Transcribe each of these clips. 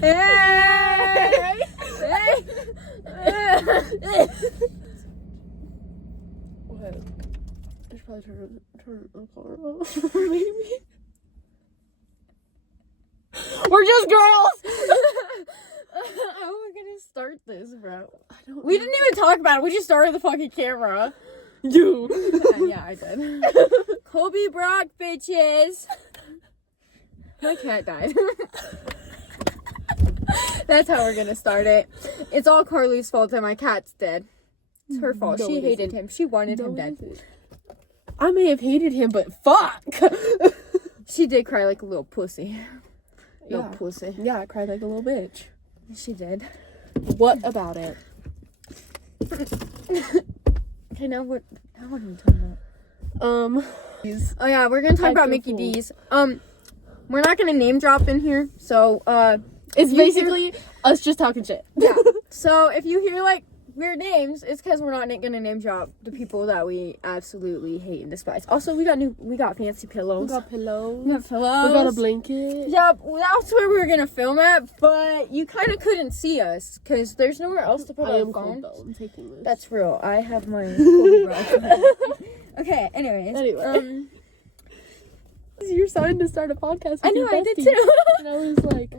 Hey! What? I should probably turn the car off. Maybe. We're just girls! How are we gonna start this, bro? We didn't even talk about it. We just started the fucking camera. You. Yeah, I did. Kobe Brock, bitches. My cat died. That's how we're gonna start it. It's all Carly's fault that my cat's dead. It's her fault. No, She it hated isn't. him. She wanted him No, dead. it isn't. I may have hated him, but fuck! She did cry like a little pussy. Yeah. Little pussy. Yeah, I cried like a little bitch. She did. What about it? Okay, now what are we talking about? Oh yeah, we're gonna talk about Mickey D's. We're not gonna name drop in here, so it's basically us just talking shit. Yeah. So if you hear like weird names, it's because we're not gonna name drop the people that we absolutely hate and despise. Also, we got fancy pillows. We got pillows. We got pillows. We got a blanket. Yep, that's where we were gonna film at, but you kind of couldn't see us because there's nowhere else to put I our am phone. cold though. I'm taking this. That's real. I have my Okay, anyways. Anyway. You're starting to start a podcast with I know, your I did bestie. too. And I was like,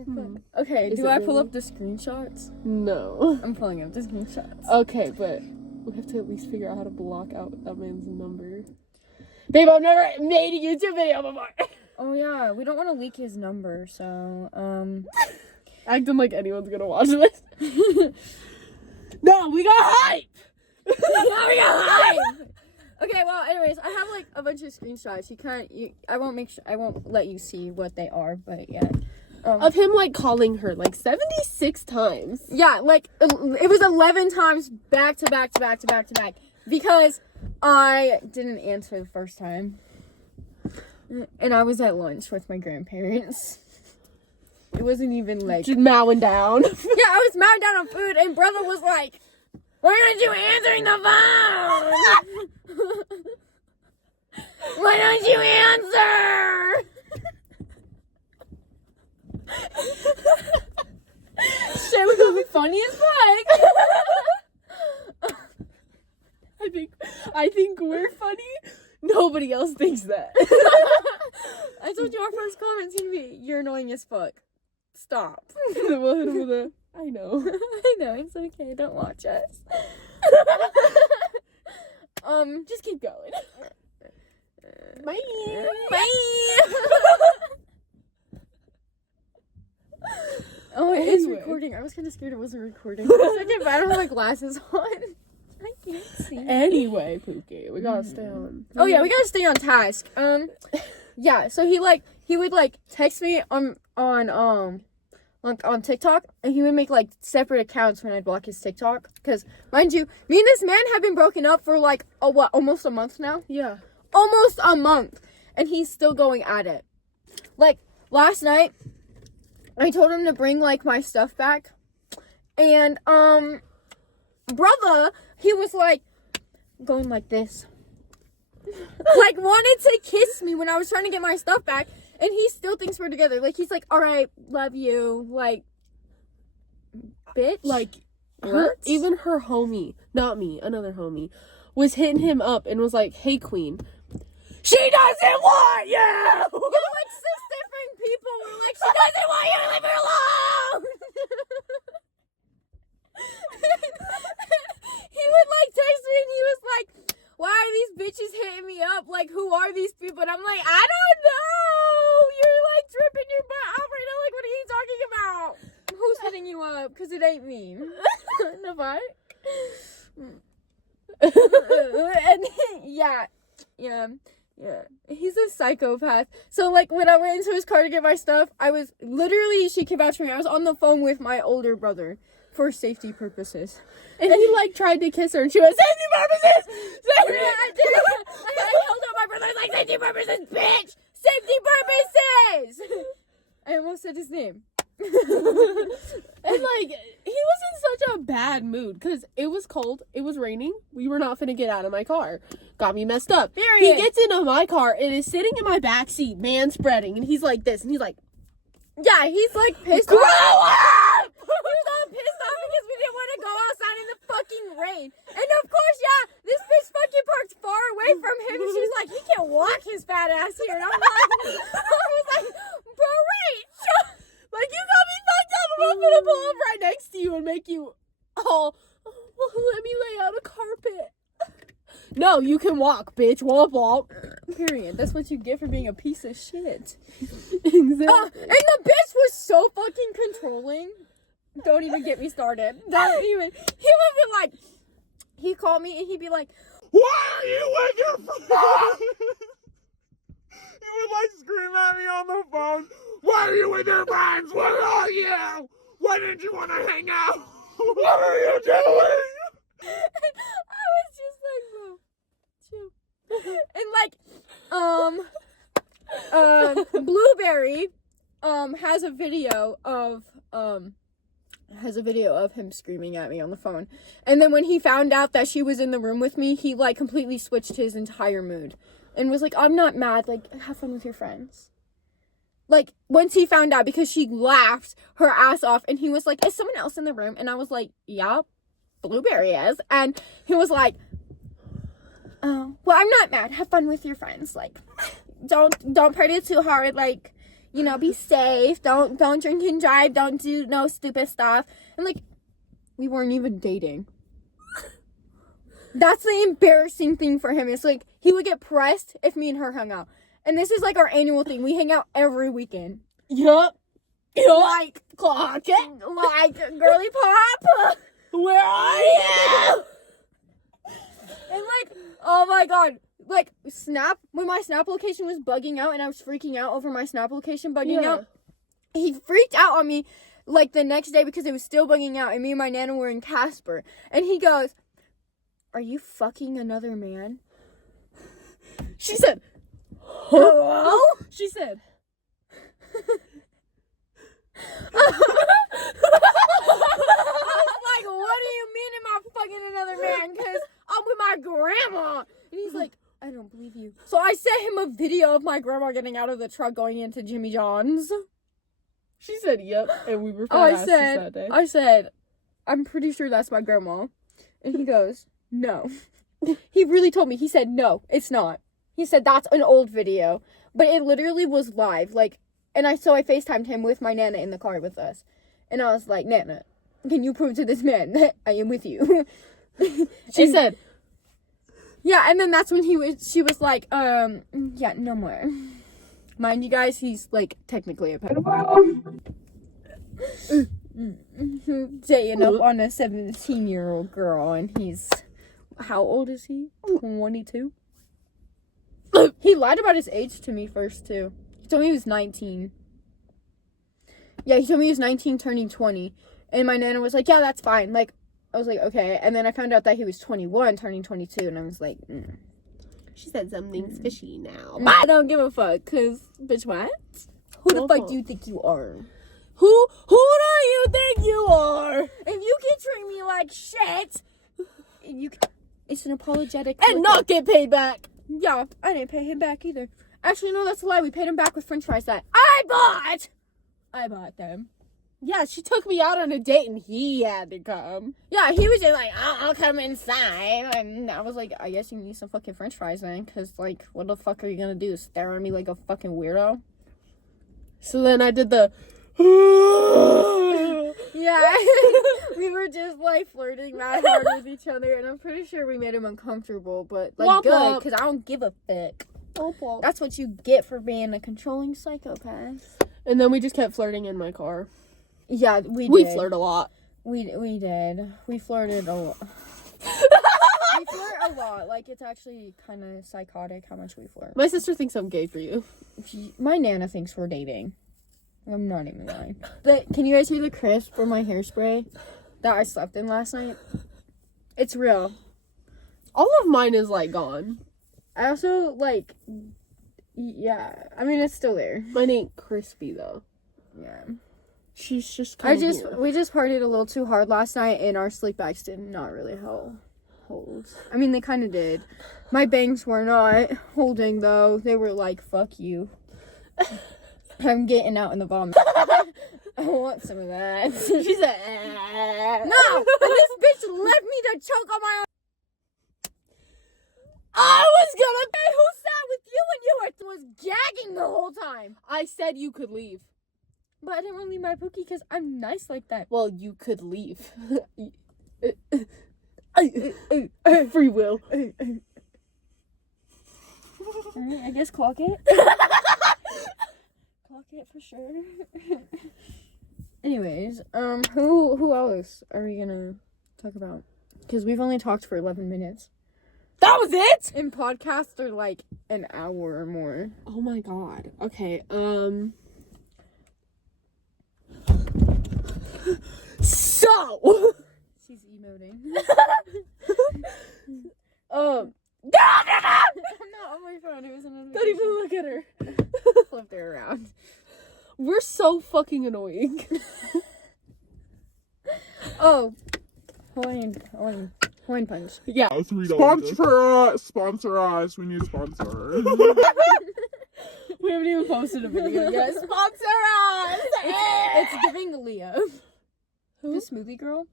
Okay, Is do it I pull really? up the screenshots? No. I'm pulling up the screenshots. Okay, but we have to at least figure out how to block out that man's number. Babe, I've never made a YouTube video before. Oh yeah, we don't want to leak his number, so Acting like anyone's gonna watch this. No, we got hype! No, we got hype! Okay, well, anyways, I have like a bunch of screenshots. I won't let you see what they are, but yeah. Of him like calling her like 76 times. Yeah, like it was 11 times back to back to back to back to back because I didn't answer the first time. And I was at lunch with my grandparents. It wasn't even like Just mowing down. Yeah, I was mowing down on food and brother was like, "Why aren't you answering the phone? Why don't you answer?" Shit, we're gonna be funny as fuck. I think we're funny. Nobody else thinks that. I told you our first comment's gonna be, "You're annoying as fuck. Stop." We'll hit him with a, I know. I know, it's okay, don't watch us. Just keep going. Bye. Bye. Oh, it is Anyway. recording. I was kind of scared it wasn't recording. For a second, but I don't have my glasses on. I can't see. Anyway, Pookie, we gotta stay on. Oh yeah, we gotta stay on task. Yeah. So he would like text me on TikTok, and he would make like separate accounts when I'd block his TikTok. Because mind you, me and this man have been broken up for like almost a month now. Yeah. Almost a month, and he's still going at it. Like last night, I told him to bring like my stuff back, and brother, he was like going like this, like wanted to kiss me when I was trying to get my stuff back, and he still thinks we're together. Like he's like, "All right, love you," like, bitch. Like, What? even her homie, not me, another homie, was hitting him up and was like, "Hey, queen, she doesn't want you!" Yeah, like 6 different people were like, "She doesn't want you to leave her alone." He would like text me and he was like, "Why are these bitches hitting me up? Like, who are these people?" And I'm like, "I don't know. You're like tripping your butt out right now. Like, what are you talking about? Who's hitting you up? Because it ain't me." The fuck? And yeah. He's a psychopath. So like when I went into his car to get my stuff, I was literally, she came out to me, I was on the phone with my older brother for safety purposes. And he like tried to kiss her, and she was safety purposes. Safety. Yeah, I did. I held up my brother like, "Safety purposes, bitch! Safety purposes!" I almost said his name. And like, he was in such a bad mood because it was cold, it was raining, we were not finna get out of my car. Got me messed up. Period. He gets into my car and is sitting in my back seat, man spreading, and he's like this, and he's like, Yeah, he's like pissed "Grow off. would make you all, oh, let me lay out a carpet. No, you can walk, bitch. Womp womp. Period. That's what you get for being a piece of shit. Exactly. And the bitch was so fucking controlling. Don't even get me started. Don't even. He would be like, he'd call me and he'd be like, why are you with your friends? He would like scream at me on the phone. Why are you with your friends? Where are you? Why didn't you want to hang out? What are you doing? I was just like, bro, chill. And like, Blueberry, has a video of him screaming at me on the phone. And then when he found out that she was in the room with me, he like completely switched his entire mood and was like, I'm not mad, like, have fun with your friends. Like, once he found out, because she laughed her ass off, and he was like, is someone else in the room? And I was like, yeah, Blueberry is. And he was like, oh, well, I'm not mad, have fun with your friends. Like, don't party too hard, like, you know, be safe, don't drink and drive, don't do no stupid stuff. And like, we weren't even dating. That's the embarrassing thing for him. It's like, he would get pressed if me and her hung out. And this is like our annual thing. We hang out every weekend. Yup. Like, Clock it. like, girly pop. Where are you? And like, oh my god. Like, when my Snap location was bugging out and I was freaking out over my Snap location bugging out, he freaked out on me, like, the next day because it was still bugging out, and me and my Nana were in Casper. And he goes, are you fucking another man? She said, hello? She said, I was like, what do you mean am I fucking another man? Because I'm with my grandma. And he's like, I don't believe you. So I sent him a video of my grandma getting out of the truck going into Jimmy John's. she said, yep. And we were fat that day. I said, I'm pretty sure that's my grandma. And he goes, no. He really told me. He said, no, it's not. He said, that's an old video. But it literally was live. Like, and I FaceTimed him with my Nana in the car with us. And I was like, Nana, can you prove to this man that I am with you? She said, yeah, and then that's when she was like, yeah, no more. Mind you guys, he's, like, technically a pedophile. Dating up on a 17-year-old girl, and he's, how old is he? 22? He lied about his age to me first, too. He told me he was 19. Yeah, he told me he was 19 turning 20. And my Nana was like, yeah, that's fine. Like, I was like, okay. And then I found out that he was 21 turning 22, and I was like, she said something's fishy now. I don't give a fuck, because, bitch, what? Who the fuck do you think you are? Who do you think you are? If you can treat me like shit, it's an apologetic. And not get paid back. Yeah, I didn't pay him back either. Actually, no, that's a lie. We paid him back with french fries that I bought them. Yeah, she took me out on a date and he had to come. Yeah, he was just like, I'll come inside. And I was like, I guess you need some fucking french fries then. Because, like, what the fuck are you going to do? Stare at me like a fucking weirdo? So then I did the... Yeah. We were just, like, flirting that hard with each other. And I'm pretty sure we made him uncomfortable. But, like, Womp good. womp. Because I don't give a fuck. Oh, That's what you get for being a controlling psychopath. and then we just kept flirting in my car. Yeah, we flirt a lot. We did. We flirted a lot. We flirt a lot. Like, it's actually kind of psychotic how much we flirt. My sister thinks I'm gay for you. My Nana thinks we're dating. I'm not even lying. But can you guys hear the crisp from my hairspray that I slept in last night? It's real. All of mine is, like, gone. I also, like, yeah. I mean, it's still there. Mine ain't crispy, though. Yeah. She's just kind of We just partied a little too hard last night, and our sleep bags did not really hold. I mean, they kind of did. My bangs were not holding, though. They were like, fuck you. I'm getting out in the vomit. I want some of that. She said, no! And this bitch left me to choke on my own. I was gonna... Hey, who sat with you when you was gagging the whole time? I said you could leave. But I didn't want to leave my pookie because I'm nice like that. Well, you could leave. Free will. Alright, I guess clock it. Clock it for sure. Anyways, who else are we gonna talk about? Because we've only talked for 11 minutes. That was it? And podcasts are like an hour or more. Oh my god. Okay, so She's emoting. um I'm not on my phone. It was a notification. don't even look at her. Flipped her around. We're so fucking annoying. Oh, Hawaiian punch. Yeah. Sponsor us. We need sponsors. We haven't even posted a video yet. Sponsor us! It's giving Leah. Who? The smoothie girl.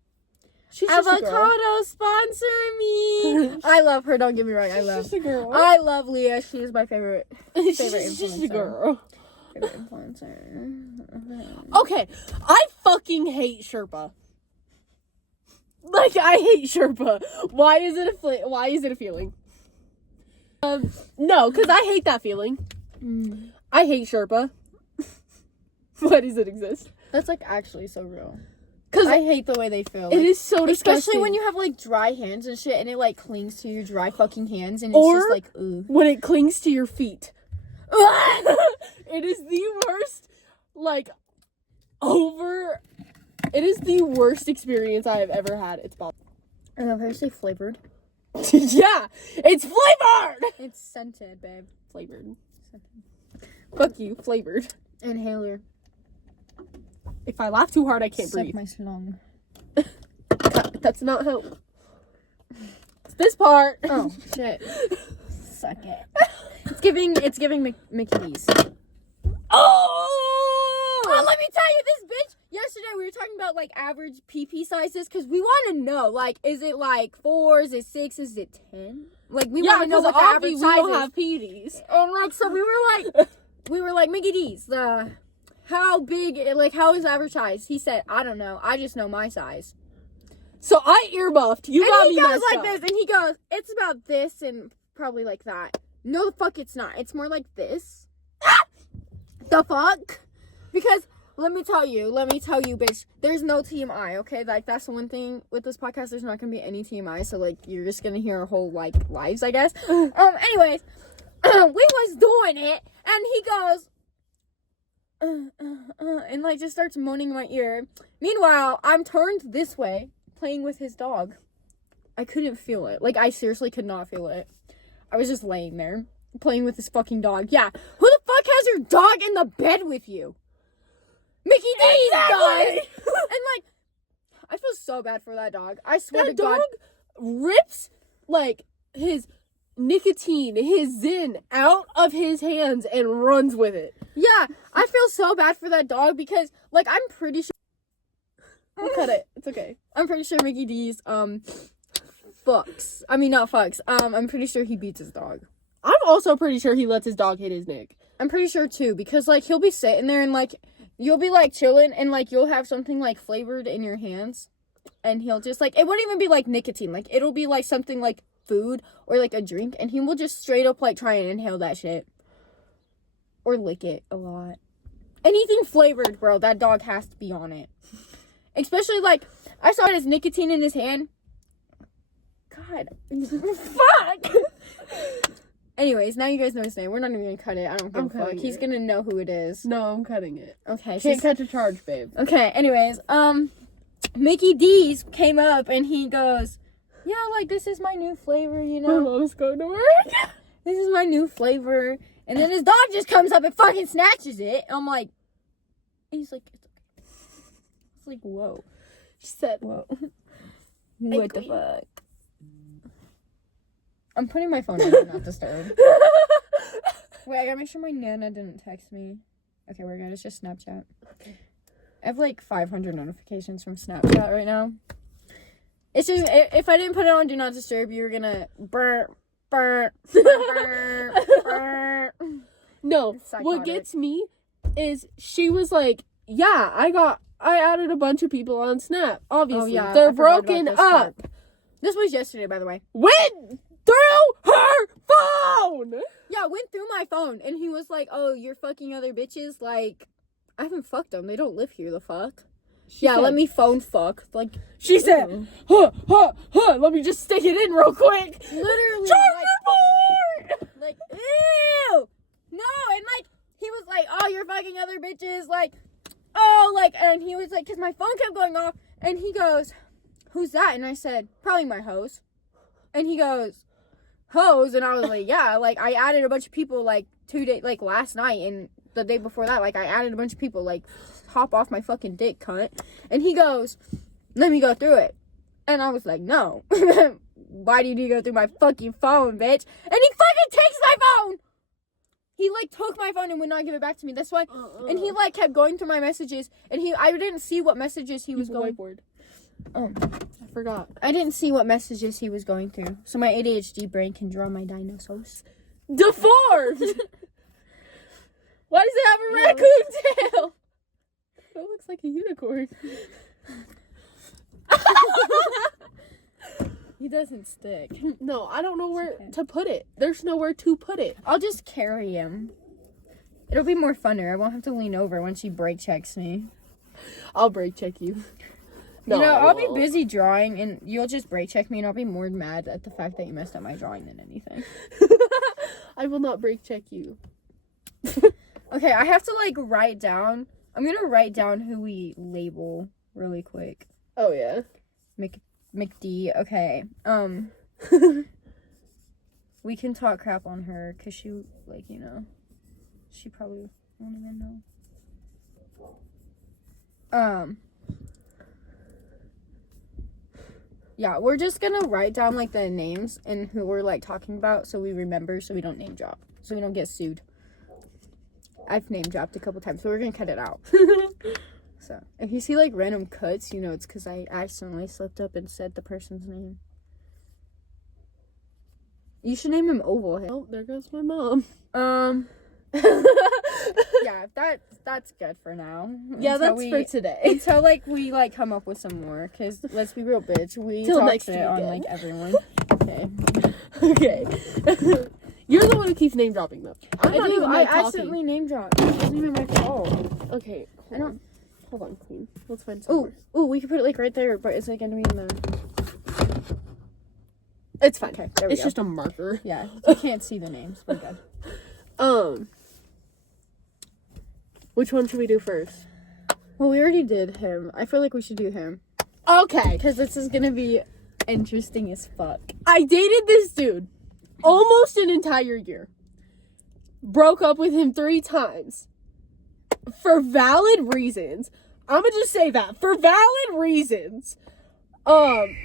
She's just a girl. Avocado, sponsor me! I love her, don't get me wrong. She's just a girl. I love Leah. She is my favorite She's influencer. just a girl. Favorite influencer. Okay, I fucking hate Sherpa. Like, I hate Sherpa. Why is it a feeling? No, because I hate that feeling. I hate Sherpa. Why does it exist? That's like actually so real. Because I hate the way they feel. it is so disgusting. Especially when you have like dry hands and shit and it like clings to your dry fucking hands and it's Or just like, ooh. when it clings to your feet. It is the worst, like, it is the worst experience I have ever had. It's bad. I love how you say flavored. Yeah, it's flavored! It's scented, babe. Flavored. Fuck you, flavored. Inhaler. If I laugh too hard, I can't Suck breathe. my slung. That's not how. It's this part. Oh, shit. Suck it. It's giving Mickey D's. Oh! Let me tell you, this bitch, yesterday we were talking about, like, average PP sizes, because we want to know, like, is it, like, 4, is it 6, is it 10? Like, we want to know what the average size don't is. have PDs. And, like, so we were like, Mickey D's, how big, like, how is average size? He said, I don't know, I just know my size. So I earmuffed. You got me And he goes messed like up. this, and he goes, it's about this and probably like that. No, the fuck it's not. It's more like this. The fuck? Because, let me tell you, bitch, there's no TMI, okay? Like, that's the one thing with this podcast, there's not gonna be any TMI, so, like, you're just gonna hear our whole, like, lives, I guess. Anyways, we was doing it, and he goes, and, like, just starts moaning in my ear. Meanwhile, I'm turned this way, playing with his dog. I couldn't feel it. Like, I seriously could not feel it. I was just laying there, playing with this fucking dog. Yeah. Who the fuck has your dog in the bed with you? Mickey D's does! And, like, I feel so bad for that dog. I swear That to God. dog rips, like, his nicotine, his Zyn out of his hands and runs with it. Yeah, I feel so bad for that dog because, like, I'm pretty sure. We'll cut it. It's okay. I'm pretty sure Mickey D's, fucks. I mean, not fucks. I'm pretty sure he beats his dog. I'm also pretty sure he lets his dog hit his neck. I'm pretty sure, too, because, like, he'll be sitting there and, like, you'll be, like, chilling and, like, you'll have something, like, flavored in your hands. And he'll just, like, it wouldn't even be, like, nicotine. Like, it'll be, like, something, like, food or, like, a drink. And he will just straight up, like, try and inhale that shit. Or lick it a lot. Anything flavored, bro, that dog has to be on it. Especially, like, I saw his nicotine in his hand. God. Fuck! Anyways, now you guys know his name. We're not even gonna cut it. I don't give a fuck. He's gonna know who it is. No, I'm cutting it. Okay. Can't catch a charge, babe. Okay, anyways, Mickey D's came up and he goes, yeah, like, this is my new flavor, you My know? mom's going to work. This is my new flavor. And then his dog just comes up and fucking snatches it. And I'm like, he's like, it's okay. It's like, whoa. She said, Whoa. What the fuck? I'm putting my phone on Do Not Disturb. Wait, I gotta make sure my Nana didn't text me. Okay, we're good. It's just Snapchat. Okay. I have like 500 notifications from Snapchat right now. It's just, if I didn't put it on Do Not Disturb, you were gonna burp. No, It's psychotic. what gets me is she was like, yeah, I added a bunch of people on Snap. Obviously, yeah, they're I forgot about broken this up. part. This was yesterday, by the way. Went through her phone. Yeah, went through my phone, and he was like, "Oh, you're fucking other bitches." Like, I haven't fucked them. They don't live here. The fuck. Yeah, let me phone fuck. Like, She said, let me just stick it in real quick. literally, Charger board. like, ew, no, and like, he was like, "Oh, you're fucking other bitches." Like, oh, like, and he was like, because my phone kept going off, and he goes, "Who's that?" And I said, "Probably my hoes." And he goes, "Hoes?" And I was like, "Yeah." Like, I added a bunch of people like 2 days, like last night and the day before that. Like, I added a bunch of people. Like, hop off my fucking dick, cunt. And he goes, "Let me go through it." And I was like, "No." "Why do you need to go through my fucking phone, bitch?" And he fucking takes my phone. He like took my phone and would not give it back to me. That's why. And he like kept going through my messages, and I didn't see what messages he was going. Whiteboard. Oh, I forgot. I didn't see what messages he was going through, so my ADHD brain can draw my dinosaurs. Deformed. Why does it have a raccoon tail? It looks like a unicorn. He doesn't stick. No, I don't know where to put it. There's nowhere to put it. I'll just carry him. It'll be more funner. I won't have to lean over when she brake checks me. I'll brake check you. No, you know, I I'll be won't. busy drawing, and you'll just brake check me, and I'll be more mad at the fact that you messed up my drawing than anything. I will not brake check you. Okay, I have to, like, write down. I'm gonna write down who we label really quick. Oh, yeah. McD. Okay. We can talk crap on her, because she, like, you know, she probably won't even know. Yeah, we're just gonna write down, like, the names and who we're, like, talking about so we remember, so we don't name drop. So we don't get sued. I've name dropped a couple times, so we're gonna cut it out. So, if you see, like, random cuts, you know it's because I accidentally slipped up and said the person's name. You should name him Ovalhead. Oh, there goes my mom. Yeah, that's good for now. Yeah, Until that's for today. Until, like, we, like, come up with some more, because, let's be real, bitch, we Till talk next shit on, weekend. like, everyone. Okay. Okay. You're the one who keeps name dropping them. I'm not even I like talking. accidentally name dropped. It wasn't even my fault. Okay. I don't. Hold on, Queen. Let's find Ooh, somewhere. we could put it, like, right there, but it's, like, gonna be in the... It's fine. Okay, there we It's go. just a marker. Yeah, you can't see the names. We're good. Which one should we do first? Well, we already did him. I feel like we should do him. Okay. Because this is gonna be interesting as fuck. I dated this dude almost an entire year. Broke up with him 3 times. For valid reasons. I'm gonna just say that. For valid reasons. And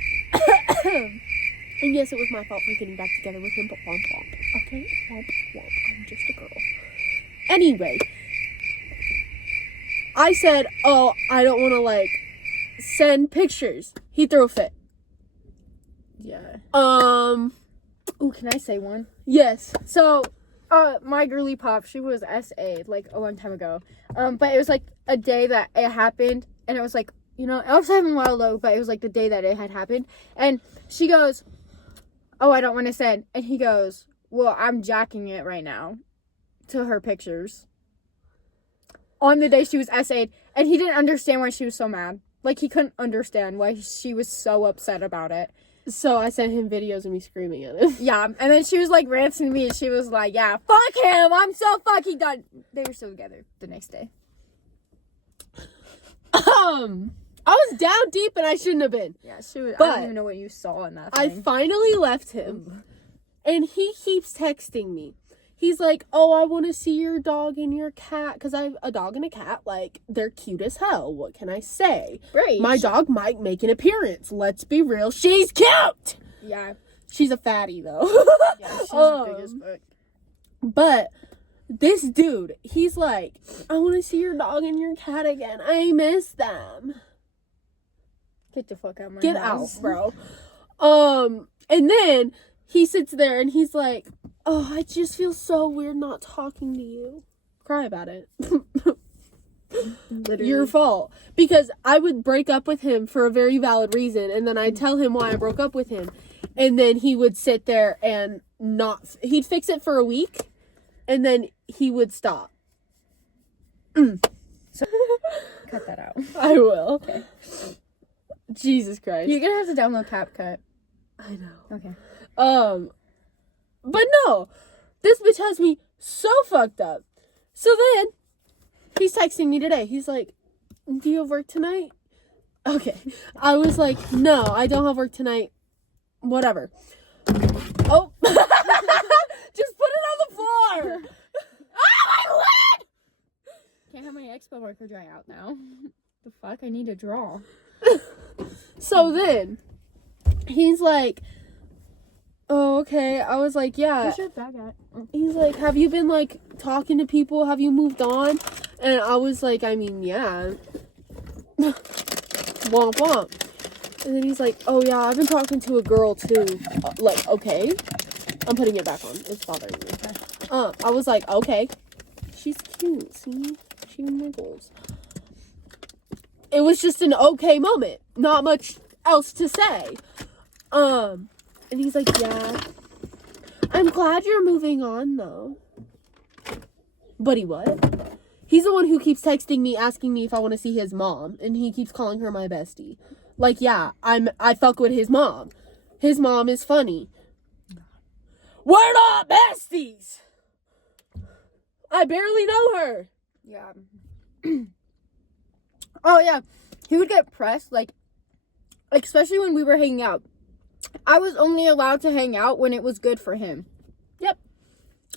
yes, it was my fault for getting back together with him, but womp womp. Okay? Womp womp. I'm just a girl. Anyway. I said, oh, I don't want to, like, send pictures. He threw a fit. Yeah. Ooh, Can I say one? yes. So, my girly pop, she was SA, like, a long time ago. But it was, like, a day that it happened, and it was, like, you know, I was having a while though, but it was, like, the day that it had happened. And she goes, "Oh, I don't want to send." And he goes, "Well, I'm jacking it right now," to her pictures. On the day she was SA'd, and he didn't understand why she was so mad. Like, he couldn't understand why she was so upset about it. So I sent him videos of me screaming at him. Yeah, and then she was, like, ranting to me, and she was like, "Yeah, fuck him, I'm so fucking done." They were still together the next day. I was down deep and I shouldn't have been. Yeah, she was, I But don't even know what you saw in that I thing. finally left him. And he keeps texting me. He's like, "Oh, I want to see your dog and your cat." Because I have a dog and a cat. Like, they're cute as hell. What can I say? Great. My dog might make an appearance. Let's be real. She's cute. Yeah. She's a fatty, though. Yeah, she's big as fuck. But this dude, he's like, "I want to see your dog and your cat again. I miss them." Get the fuck out of my Get house. out, bro. And then he sits there and he's like, "Oh, I just feel so weird not talking to you." Cry about it. Literally. Your fault. Because I would break up with him for a very valid reason, and then I'd tell him why I broke up with him. And then he would sit there and he'd fix it for a week, and then he would stop. So, cut that out. I will. Okay. Jesus Christ. You're gonna have to download CapCut. I know. Okay. But no, this bitch has me so fucked up. So then, he's texting me today. He's like, do you have work tonight? Okay. I was like, no, I don't have work tonight. Whatever. Oh. Just put it on the floor. Oh, my lid! Can't have my expo marker dry out now. The fuck? I need to draw. So then, he's like, oh, okay. I was like, yeah. Where's your bag at? Oh. He's like, have you been, like, talking to people? Have you moved on? And I was like, I mean, yeah. Womp womp. And then he's like, oh, yeah, I've been talking to a girl, too. Like, okay. I'm putting it back on. It's bothering me. I was like, okay. She's cute, see? She niggles. It was just an okay moment. Not much else to say. And he's like, yeah. I'm glad you're moving on, though. Buddy, what? He's the one who keeps texting me, asking me if I want to see his mom. And he keeps calling her my bestie. Like, yeah, I fuck with his mom. His mom is funny. We're not besties! I barely know her. Yeah. Oh, yeah. He would get pressed, like, especially when we were hanging out. I was only allowed to hang out when it was good for him. Yep.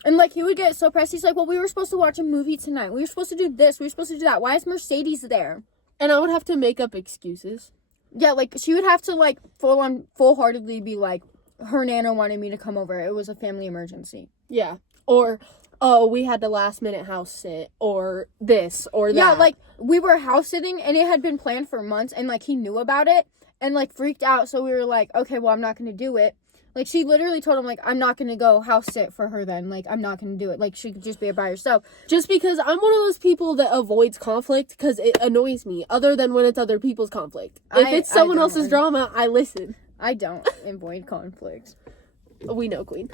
And, like, he would get so pressed. He's like, well, we were supposed to watch a movie tonight. We were supposed to do this. We were supposed to do that. Why is Mercedes there? And I would have to make up excuses. Yeah, like, she would have to, like, full-heartedly be like, her Nana wanted me to come over. It was a family emergency. Yeah. Or, oh, we had to last-minute house sit. Or this, or that. Yeah, like, we were house sitting, and it had been planned for months, and, like, he knew about it, and, like, freaked out, so we were like, okay, well, I'm not gonna do it. Like, she literally told him, like, I'm not gonna go house sit for her then. Like, I'm not gonna do it. Like, she could just be by herself. Just because I'm one of those people that avoids conflict because it annoys me, other than when it's other people's conflict. If it's someone else's drama, I listen. I don't avoid conflicts. We know, Queen.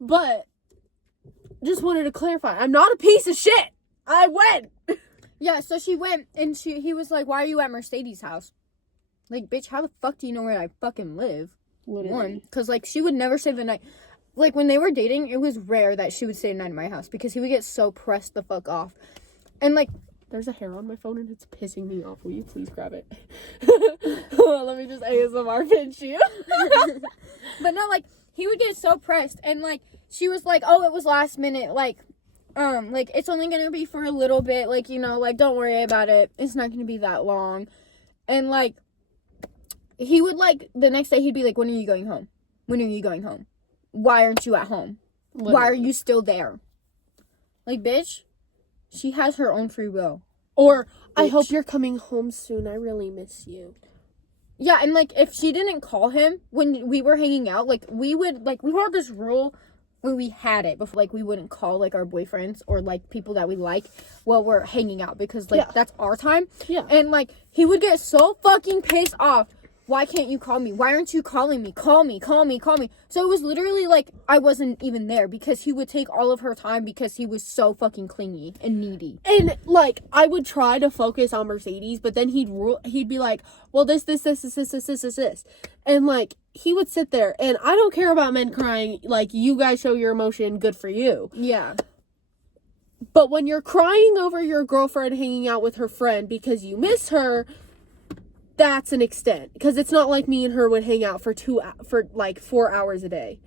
But, just wanted to clarify, I'm not a piece of shit. I went. Yeah, so she went, and he was like, why are you at Mercedes' house? Like, bitch, how the fuck do you know where I fucking live? Literally. One, because, like, she would never stay the night. Like, when they were dating, it was rare that she would stay the night at my house, because he would get so pressed the fuck off. And, like, there's a hair on my phone, and it's pissing me off. Will you please grab it? Let me just ASMR pinch you. But no, like, he would get so pressed, and, like, she was like, oh, it was last minute, like, it's only gonna be for a little bit, like, you know, like, don't worry about it, it's not gonna be that long. And, like, he would, like, the next day he'd be like, when are you going home? When are you going home? Why aren't you at home? Literally. Why are you still there? Like, bitch, she has her own free will. Or, bitch, I Bitch. hope you're coming home soon, I really miss you. Yeah, and, like, if she didn't call him when we were hanging out, like, we had this rule when we had it before, like, we wouldn't call, like, our boyfriends or, like, people that we like while we're hanging out, because, like, that's our time. Yeah. And, like, he would get so fucking pissed off. Why can't you call me? Why aren't you calling me? Call me, call me, call me. So it was literally like I wasn't even there, because he would take all of her time because he was so fucking clingy and needy. And, like, I would try to focus on Mercedes, but then he'd be like, well, this. And, like, he would sit there, and I don't care about men crying. Like, you guys show your emotion, good for you. Yeah. But when you're crying over your girlfriend hanging out with her friend because you miss her, that's an extent. Because it's not like me and her would hang out for 4 hours a day.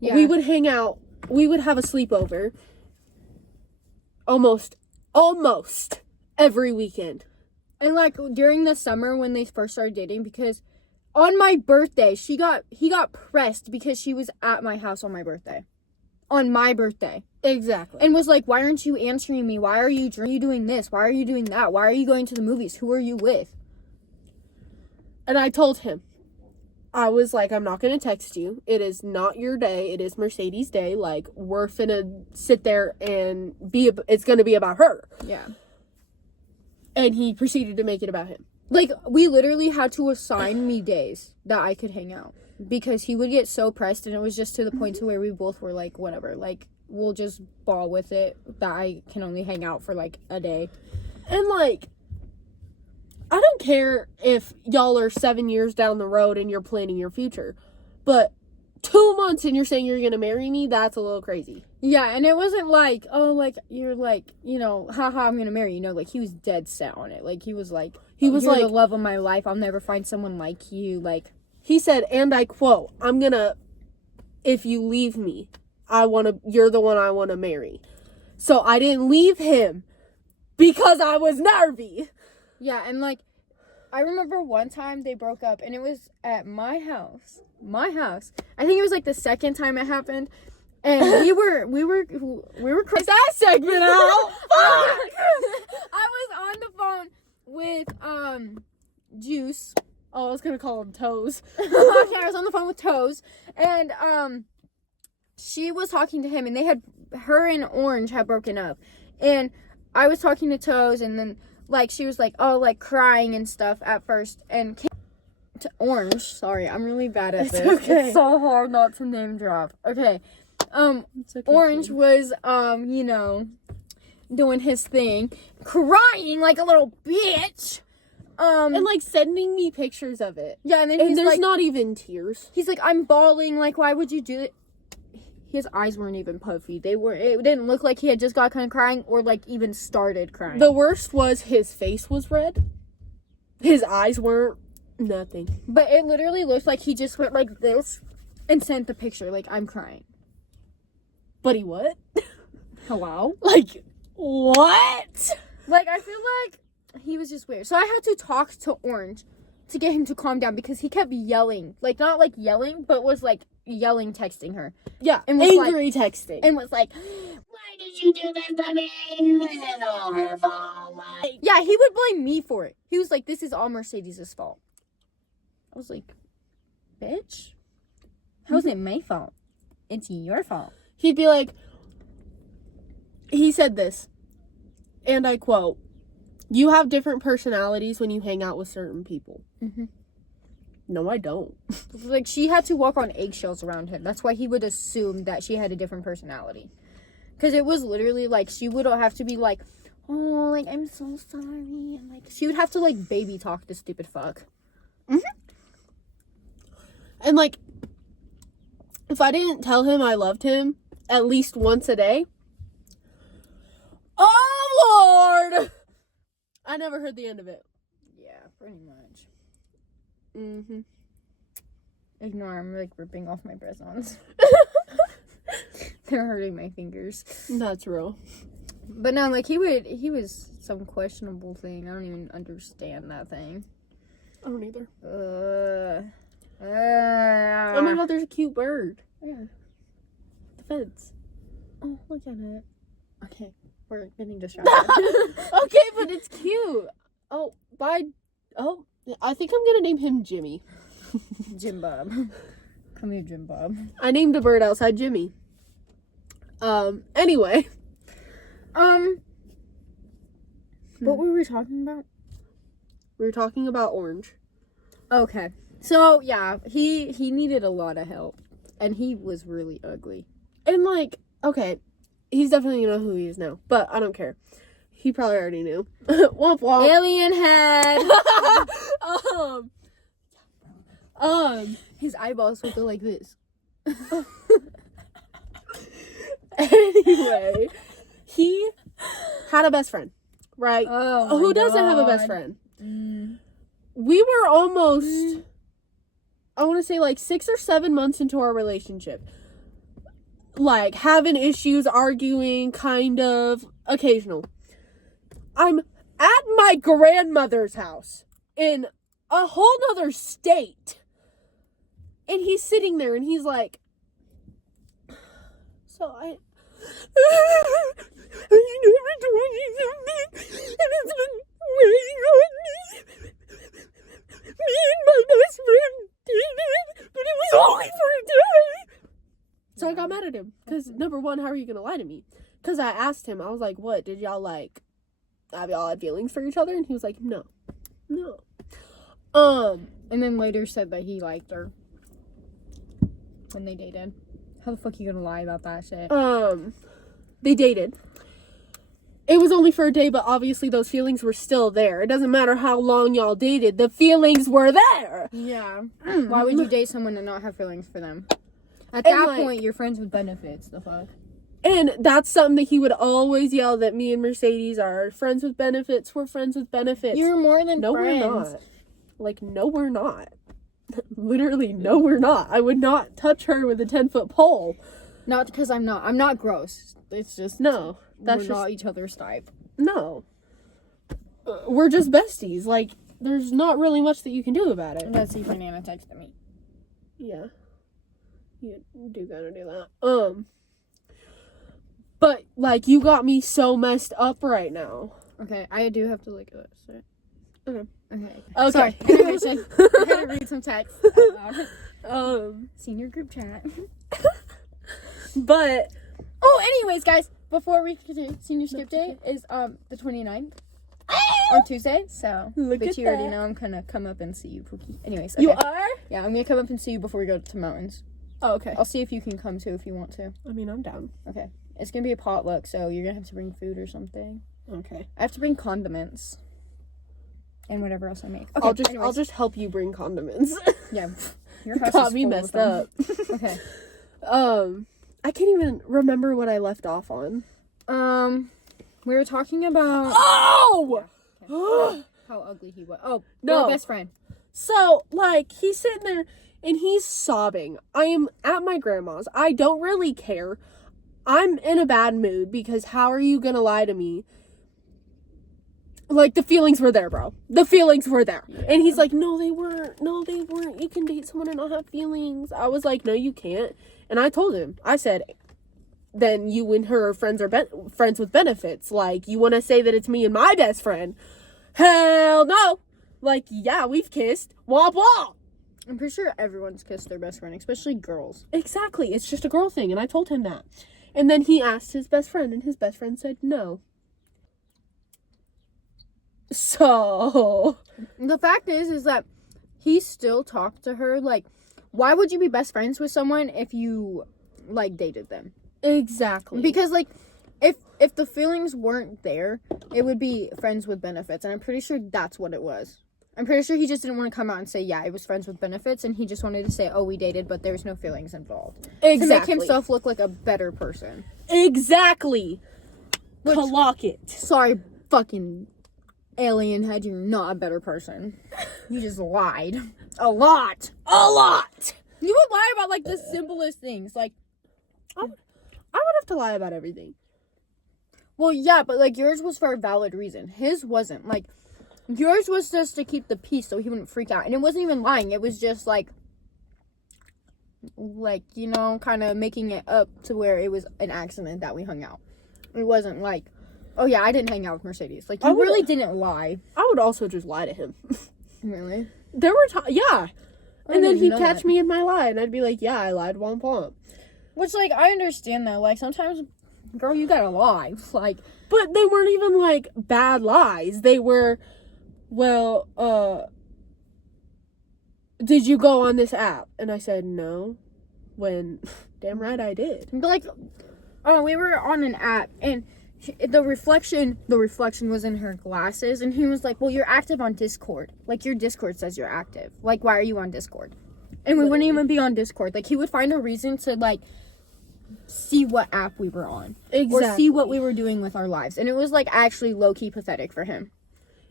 Yeah. We would hang out. We would have a sleepover. Almost every weekend. And, like, during the summer when they first started dating, because on my birthday, he got pressed because she was at my house on my birthday. On my birthday. Exactly. And was like, why aren't you answering me? Why are you doing this? Why are you doing that? Why are you going to the movies? Who are you with? And I told him, I was like, I'm not going to text you. It is not your day. It is Mercedes' day. Like, we're finna sit there and it's going to be about her. Yeah. And he proceeded to make it about him. Like, we literally had to assign me days that I could hang out. Because he would get so pressed, and it was just to the point to where we both were like, whatever. Like, we'll just ball with it that I can only hang out for, like, a day. And, like, I don't care if y'all are 7 years down the road and you're planning your future. But 2 months and you're saying you're going to marry me, that's a little crazy. Yeah, and it wasn't like, oh, like, you're like, you know, haha, I'm going to marry you. No, like, he was dead set on it. Like, he was like, you're the love of my life. I'll never find someone like you. Like, he said, and I quote, if you leave me, you're the one I want to marry. So I didn't leave him because I was nervy. Yeah, and, like, I remember one time they broke up, and it was at my house. I think it was, like, the second time it happened, and we were Cut that segment out. I was on the phone with, Juice. Oh, I was gonna call him Toes. Okay, I was on the phone with Toes, and, she was talking to him, and her and Orange had broken up, and I was talking to Toes, and then, like, she was, like, oh, like, crying and stuff at first, and came to Orange. Sorry, I'm really bad at this. Okay. It's so hard not to name drop. Okay. It's okay, Orange was, you know, doing his thing, crying like a little bitch. And, like, sending me pictures of it. Yeah, and then And he's there's like, not even tears. he's like, I'm bawling, like, why would you do it? His eyes weren't even puffy. It didn't look like he had just got kind of crying or, like, even started crying. The worst was his face was red. His eyes weren't. Nothing. But it literally looked like he just went like this and sent the picture, like, I'm crying. Buddy, what? Hello? Like, what? Like, I feel like he was just weird. So I had to talk to Orange to get him to calm down because he kept yelling. Like, not like yelling, but was like yelling, texting her. Yeah, and was angry texting. And was like, Why did you do this to me? This is all her fault. yeah, he would blame me for it. He was like, this is all Mercedes' fault. I was like, bitch, how's it my fault? It's your fault. He'd be like, he said this, and I quote, you have different personalities when you hang out with certain people. Mm-hmm. No, I don't. Like, she had to walk on eggshells around him. That's why he would assume that she had a different personality. Because it was literally, like, she would have to be like, oh, like, I'm so sorry. And, like, she would have to, like, baby talk this stupid fuck. Mm-hmm. And, like, if I didn't tell him I loved him at least once a day, oh, Lord! I never heard the end of it. Yeah, pretty much. Mm-hmm. Ignore, I'm, like, ripping off my press-ons. They're hurting my fingers. That's real. But no, like, he was some questionable thing. I don't even understand that thing. I don't either. Oh my God, there's a cute bird. Where? The fence. Oh, look at it. Okay, we're getting distracted. Okay, but it's cute. Oh, I think I'm gonna name him Jimmy. Jim Bob. Come here, Jim Bob. I named a bird outside Jimmy. Anyway. What were we talking about? We were talking about Orange. Okay. So, yeah, he needed a lot of help. And he was really ugly. And, like, okay, he's definitely gonna know who he is now. But I don't care. He probably already knew. Womp womp. Alien head! His eyeballs would go like this. Anyway, he had a best friend, right? Oh, who doesn't have a best friend? We were almost, I want to say, like 6 or 7 months into our relationship. Like, having issues, arguing, kind of, occasional. I'm at my grandmother's house in a whole nother state. And he's sitting there and he's like, you never told me something, and it's been weighing on me. Me and my best friend dated, him. Because, number one, how are you going to lie to me? Because I asked him, I was like, what? Did y'all, like, have y'all had feelings for each other? And he was like, no. And then later said that he liked her when they dated. How the fuck are you gonna lie about that shit? They dated. It was only for a day, but obviously those feelings were still there. It doesn't matter how long y'all dated. The feelings were there. Yeah. Why would you date someone and not have feelings for them? At that point, you're friends with benefits. The fuck? And that's something that he would always yell that me and Mercedes are friends with benefits. We're friends with benefits. You're more than no, friends. We're not. Like, no, we're not. Literally, no, we're not. I would not touch her with a 10-foot pole. Not because I'm not. I'm not gross. It's just no. That's we're just not each other's type. No. We're just besties. Like, there's not really much that you can do about it. Let's see if Nana texted me. Yeah. You do gotta do that. But, like, you got me so messed up right now. Okay, I do have to look at this. Okay. Okay. Sorry. Intermission. I gotta read some text. Senior group chat. But. Oh, anyways, guys, before we continue, senior skip day is the 29th. On Tuesday, so Look but at you already that. know I'm gonna come up and see you, Pookie. Anyways, okay. You are? Yeah, I'm gonna come up and see you before we go to mountains. Oh, okay. I'll see if you can come too if you want to. I mean, I'm down. Okay. It's gonna be a potluck, so you're gonna have to bring food or something. Okay. I have to bring condiments. And whatever else I make. Okay, I'll just help you bring condiments. Yeah. Your house Got is me full messed with them. up. Okay. I can't even remember what I left off on. We were talking about Oh! okay. How ugly he was. Oh, No. your best friend. So, like, he's sitting there and he's sobbing. I am at my grandma's. I don't really care. I'm in a bad mood because how are you gonna lie to me? Like, the feelings were there, bro. The feelings were there. Yeah. And he's like, no, they weren't. No, they weren't. You can date someone and not have feelings. I was like, no, you can't. And I told him, I said, then you and her are friends with benefits. Like, you want to say that it's me and my best friend? Hell no. Like, yeah, we've kissed. Womp womp. I'm pretty sure everyone's kissed their best friend, especially girls. Exactly. It's just a girl thing. And I told him that. And then he asked his best friend, and his best friend said no. So the fact is that he still talked to her. Like, why would you be best friends with someone if you like dated them? Exactly. Because like if the feelings weren't there, it would be friends with benefits, and I'm pretty sure that's what it was. I'm pretty sure he just didn't want to come out and say, yeah, it was friends with benefits, and he just wanted to say, oh, we dated, but there was no feelings involved. Exactly. To make himself look like a better person. Exactly. Clock it. Sorry, fucking alien head, you're not a better person. You just lied. A lot. You would lie about, like, the simplest things. Like, I would have to lie about everything. well, yeah, but, like, yours was for a valid reason. His wasn't. Like, yours was just to keep the peace so he wouldn't freak out. And it wasn't even lying. It was just, like, you know, kind of making it up to where it was an accident that we hung out. It wasn't like, oh, yeah, I didn't hang out with Mercedes. Like, you really didn't lie. I would also just lie to him. Really? There were times, yeah. And then he'd catch that. me in my lie, and I'd be like, yeah, I lied, womp womp. Which, like, I understand that. Like, sometimes, girl, you gotta lie. Like, but they weren't even, like, bad lies. They were, well, did you go on this app? And I said, no. When, damn right I did. like, oh, we were on an app, and the reflection was in her glasses, and he was like, well, you're active on Discord. Like, your Discord says you're active. Like, why are you on Discord? And we wouldn't even be on Discord. Like, he would find a reason to, like, see what app we were on. Exactly. Or see what we were doing with our lives. And it was, like, actually low-key pathetic for him.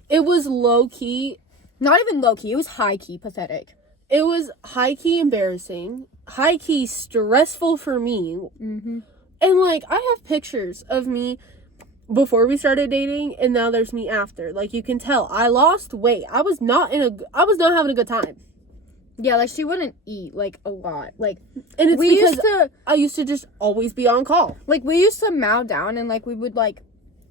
It was low-key. Not even low-key. It was high-key pathetic. It was high-key embarrassing. High-key stressful for me. Mm-hmm. And, like, I have pictures of me before we started dating, and now there's me after. Like, you can tell. I lost weight. I was not having a good time. Yeah, like, she wouldn't eat, like, a lot. Like, and it's because to, I used to just always be on call. like, we used to mow down, and, like, we would, like,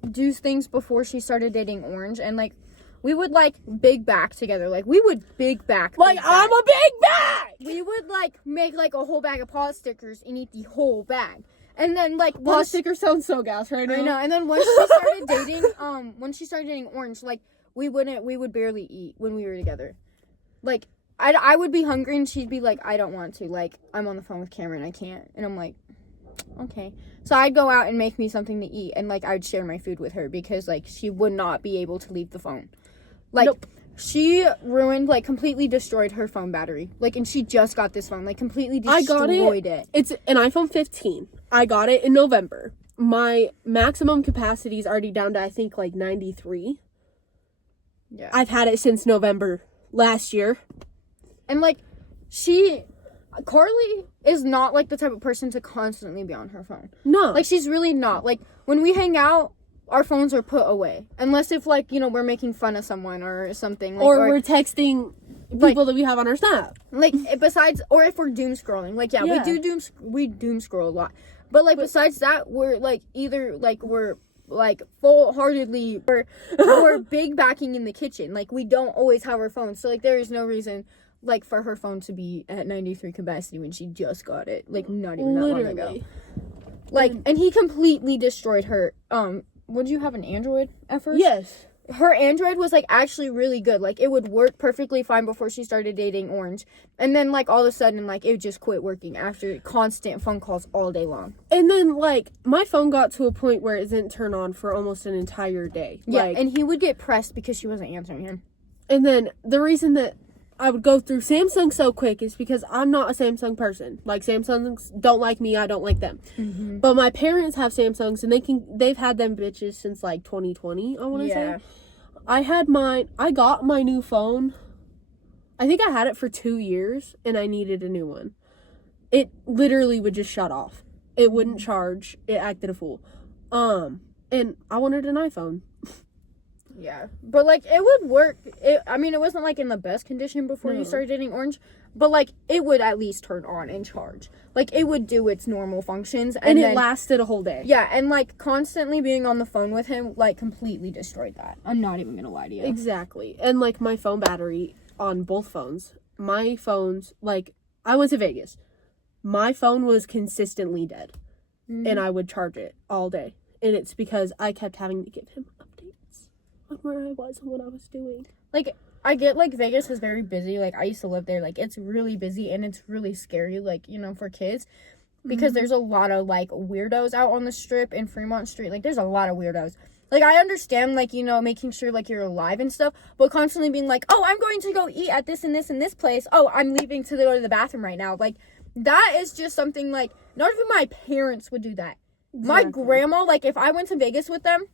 do things before she started dating Orange, and, like, we would, like, big back together. Like, we would big back. Like, I'm a big back! we would like make like a whole bag of paw stickers and eat the whole bag. And then like Paw sticker sounds so gas right now. I know. And then once she started dating Orange, like we would barely eat when we were together. Like I would be hungry and she'd be like, I don't want to. Like I'm on the phone with Cameron, I can't. And I'm like, okay. So I'd go out and make me something to eat, and like I'd share my food with her because like she would not be able to leave the phone. Like Nope. She ruined, like, completely destroyed her phone battery. Like, and she just got this phone. Like, completely destroyed it. It's an iPhone 15. I got it in November. My maximum capacity is already down to, I think, like, 93. Yeah. I've had it since November last year. And, like, Carly is not, like, the type of person to constantly be on her phone. No. Like, she's really not. Like, when we hang out, our phones are put away. Unless if, like, you know, we're making fun of someone or something. Like, or we're texting people that we have on our Snap. Like, besides, or if we're doom scrolling. Like, yeah. we doom scroll a lot. But, like, besides that, we're, like, either, like, we're, like, full-heartedly, we're big backing in the kitchen. Like, we don't always have our phones. So, like, there is no reason, like, for her phone to be at 93 capacity when she just got it. Like, not even that long ago. Like, and he completely destroyed her, would you have an Android at first? Yes. Her Android was, like, actually really good. Like, it would work perfectly fine before she started dating Orange. And then, like, all of a sudden, like, it just quit working after constant phone calls all day long. And then, like, my phone got to a point where it didn't turn on for almost an entire day. Yeah, like, and he would get pressed because she wasn't answering him. And then, the reason that I would go through Samsung so quick is because I'm not a Samsung person. Like, Samsungs don't like me, I don't like them. Mm-hmm. But my parents have Samsungs, and they've had them bitches since, like, 2020, I want to say. I got my new phone, I think I had it for 2 years, and I needed a new one. It literally would just shut off. It wouldn't charge. It acted a fool. And I wanted an iPhone. Yeah, but, like, it would work. It wasn't, like, in the best condition before you started dating Orange, but, like, it would at least turn on and charge. Like, it would do its normal functions. And it lasted a whole day. Yeah, and, like, constantly being on the phone with him, like, completely destroyed that. I'm not even gonna lie to you. Exactly. And, like, my phone battery on both phones, my phones, like, I went to Vegas. My phone was consistently dead. Mm-hmm. And I would charge it all day. And it's because I kept having to give him updates on where I was and what I was doing. Like, I get, like, Vegas is very busy. Like, I used to live there. Like, it's really busy and it's really scary, like, you know, for kids. Because there's a lot of, like, weirdos out on the Strip and Fremont Street. Like, there's a lot of weirdos. Like, I understand, like, you know, making sure, like, you're alive and stuff. But constantly being like, oh, I'm going to go eat at this and this and this place. Oh, I'm leaving to go to the bathroom right now. Like, that is just something, like, not even my parents would do that. Exactly. My grandma, like, if I went to Vegas with them,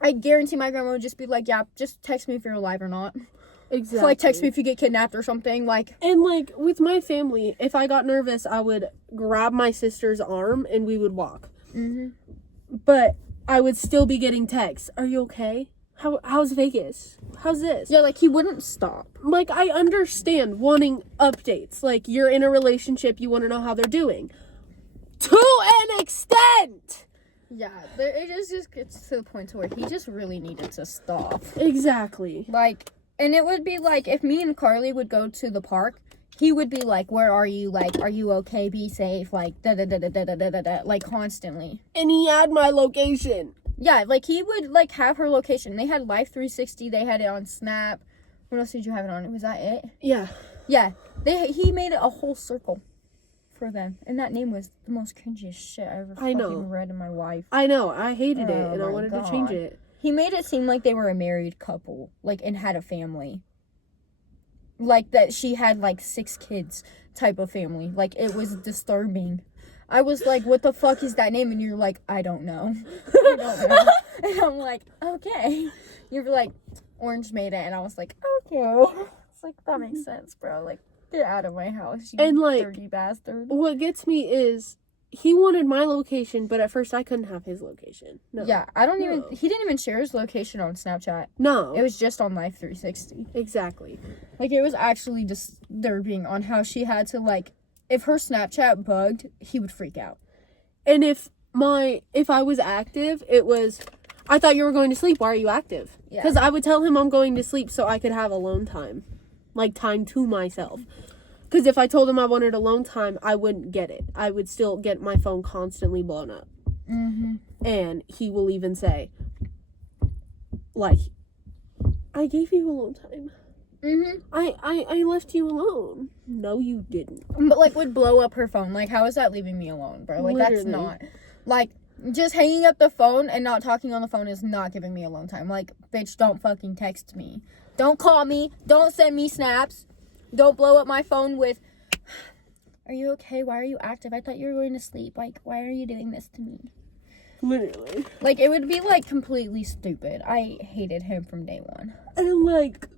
I guarantee my grandma would just be like, yeah, just text me if you're alive or not. Exactly. Like, text me if you get kidnapped or something, like. And, like, with my family, if I got nervous, I would grab my sister's arm and we would walk. Mm-hmm. But I would still be getting texts. Are you okay? How's Vegas? How's this? Yeah, like, he wouldn't stop. Like, I understand wanting updates. Like, you're in a relationship, you want to know how they're doing. To an extent! Yeah, it just gets to the point to where he just really needed to stop. Exactly. Like, and it would be like, if me and Carly would go to the park, he would be like, where are you? Like, are you okay? Be safe. Like, da-da-da-da-da-da-da-da, like, constantly. And he had my location. Yeah, like, he would, like, have her location. They had Life 360. They had it on Snap. What else did you have it on? Was that it? Yeah. Yeah. He made it a whole circle for them. And that name was the most cringiest shit I ever fucking read in my life. I know. I hated it, and I wanted to change it. He made it seem like they were a married couple, like, and had a family. Like, that she had, like, 6 kids type of family. Like, it was disturbing. I was like, what the fuck is that name? And you're like, I don't know. I don't know. And I'm like, okay. You're like, Orange made it. And I was like, okay. It's like, that makes sense, bro. Like, get out of my house, you and, like, dirty bastard. What gets me is, he wanted my location, but at first I couldn't have his location. No. Yeah, he didn't even share his location on Snapchat. No. It was just on Life 360. Exactly. Like, it was actually disturbing on how she had to, like, if her Snapchat bugged, he would freak out. And if I was active, it was, I thought you were going to sleep. Why are you active? Yeah. Because I would tell him I'm going to sleep so I could have alone time. Like, time to myself. Because if I told him I wanted alone time, I wouldn't get it. I would still get my phone constantly blown up. Mm-hmm. And he will even say, like, I gave you alone time. Mm-hmm. I left you alone. No, you didn't. But, like, would blow up her phone. Like, how is that leaving me alone, bro? Like, that's Literally. not. Like, just hanging up the phone and not talking on the phone is not giving me alone time. Like, bitch, don't fucking text me. Don't call me. Don't send me snaps. Don't blow up my phone with, are you okay? Why are you active? I thought you were going to sleep. Like, why are you doing this to me? Literally. Like, it would be, like, completely stupid. I hated him from day one. And, like...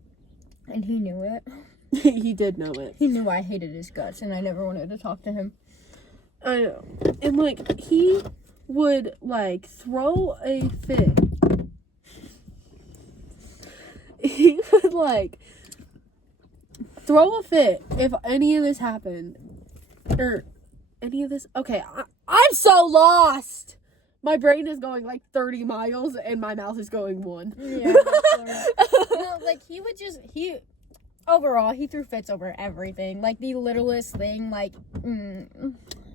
And he knew it. He did know it. He knew I hated his guts, and I never wanted to talk to him. I know. And, like, he would, like, throw a fit. He would, like, throw a fit if any of this happened. Or any of this. Okay, I'm so lost. My brain is going, like, 30 miles, and my mouth is going 1. Yeah. No, like, he would just, overall, he threw fits over everything. Like, the littlest thing, like,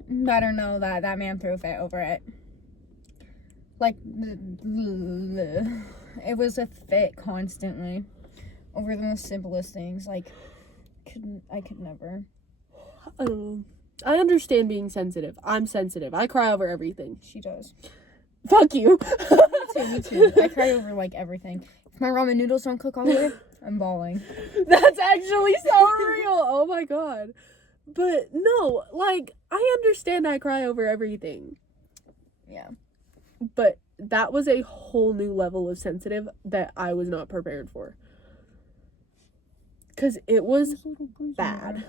better know that man threw a fit over it. Like, it was a fit constantly over the most simplest things. Like, I could never. I don't know. I understand being sensitive. I'm sensitive. I cry over everything. She does. Fuck you. Me too. I cry over, like, everything. If my ramen noodles don't cook all the way, I'm bawling. That's actually so real. Oh my god. But no, like, I understand I cry over everything. Yeah. But that was a whole new level of sensitive that I was not prepared for. Because it was bad.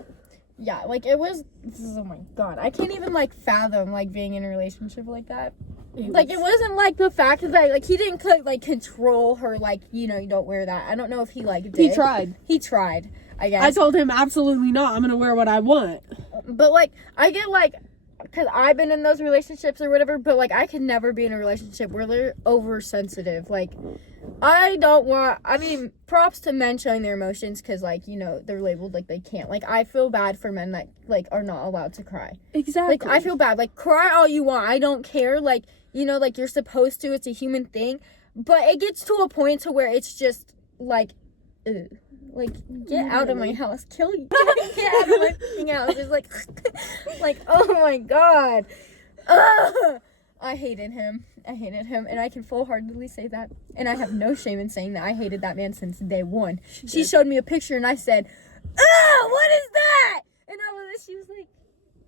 Yeah, like, it was, oh my god. I can't even, like, fathom, like, being in a relationship like that. Like, it wasn't, like, the fact that, like, he didn't, like, control her, like, you know, you don't wear that. I don't know if he, like, did. He tried. He tried, I guess. I told him absolutely not. I'm going to wear what I want. But, like, I get, like, because I've been in those relationships or whatever, but, like, I could never be in a relationship where they're oversensitive. Like, I don't want, I mean, props to men showing their emotions because, like, you know, they're labeled like they can't. Like, I feel bad for men that, like, are not allowed to cry. Exactly. Like, I feel bad. Like, cry all you want. I don't care. Like, you know, like, you're supposed to. It's a human thing. But it gets to a point to where it's just, like, ugh. Like, get out of my house. Kill you. Get out of my fucking house. It's like, like, oh my god. Ugh. I hated him. And I can full-heartedly say that. And I have no shame in saying that I hated that man since day one. She showed me a picture and I said, "Ugh, what is that?" And all of this, she was like,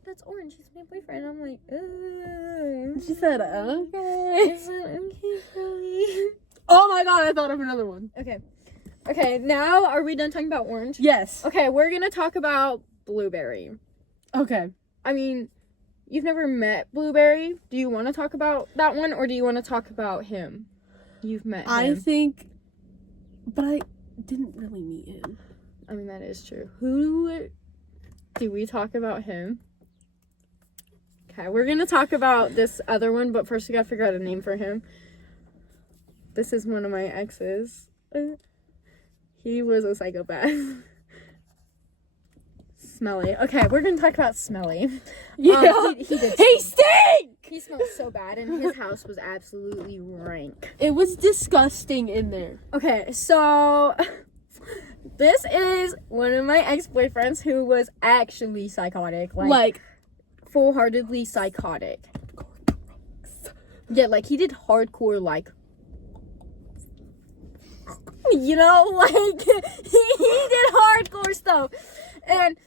"That's Orange. He's my boyfriend." I'm like, ugh. She said, okay. I said, okay, Chloe. Oh my god, I thought of another one. Okay, now are we done talking about Orange? Yes. Okay, we're gonna talk about Blueberry. Okay. I mean, you've never met Blueberry. Do you want to talk about that one, or do you want to talk about him? You've met him. I think, but I didn't really meet him. I mean, that is true. Who do we talk about him? Okay, we're gonna talk about this other one, but first we gotta figure out a name for him. This is one of my exes. He was a psychopath. Smelly. Okay, we're gonna talk about Smelly. Yeah. He did. He stink! He smelled so bad, and his house was absolutely rank. It was disgusting in there. Okay, so this is one of my ex-boyfriends who was actually psychotic. Like full-heartedly psychotic. Yeah, like, he did hardcore, like, you know, like, he did hardcore stuff. And,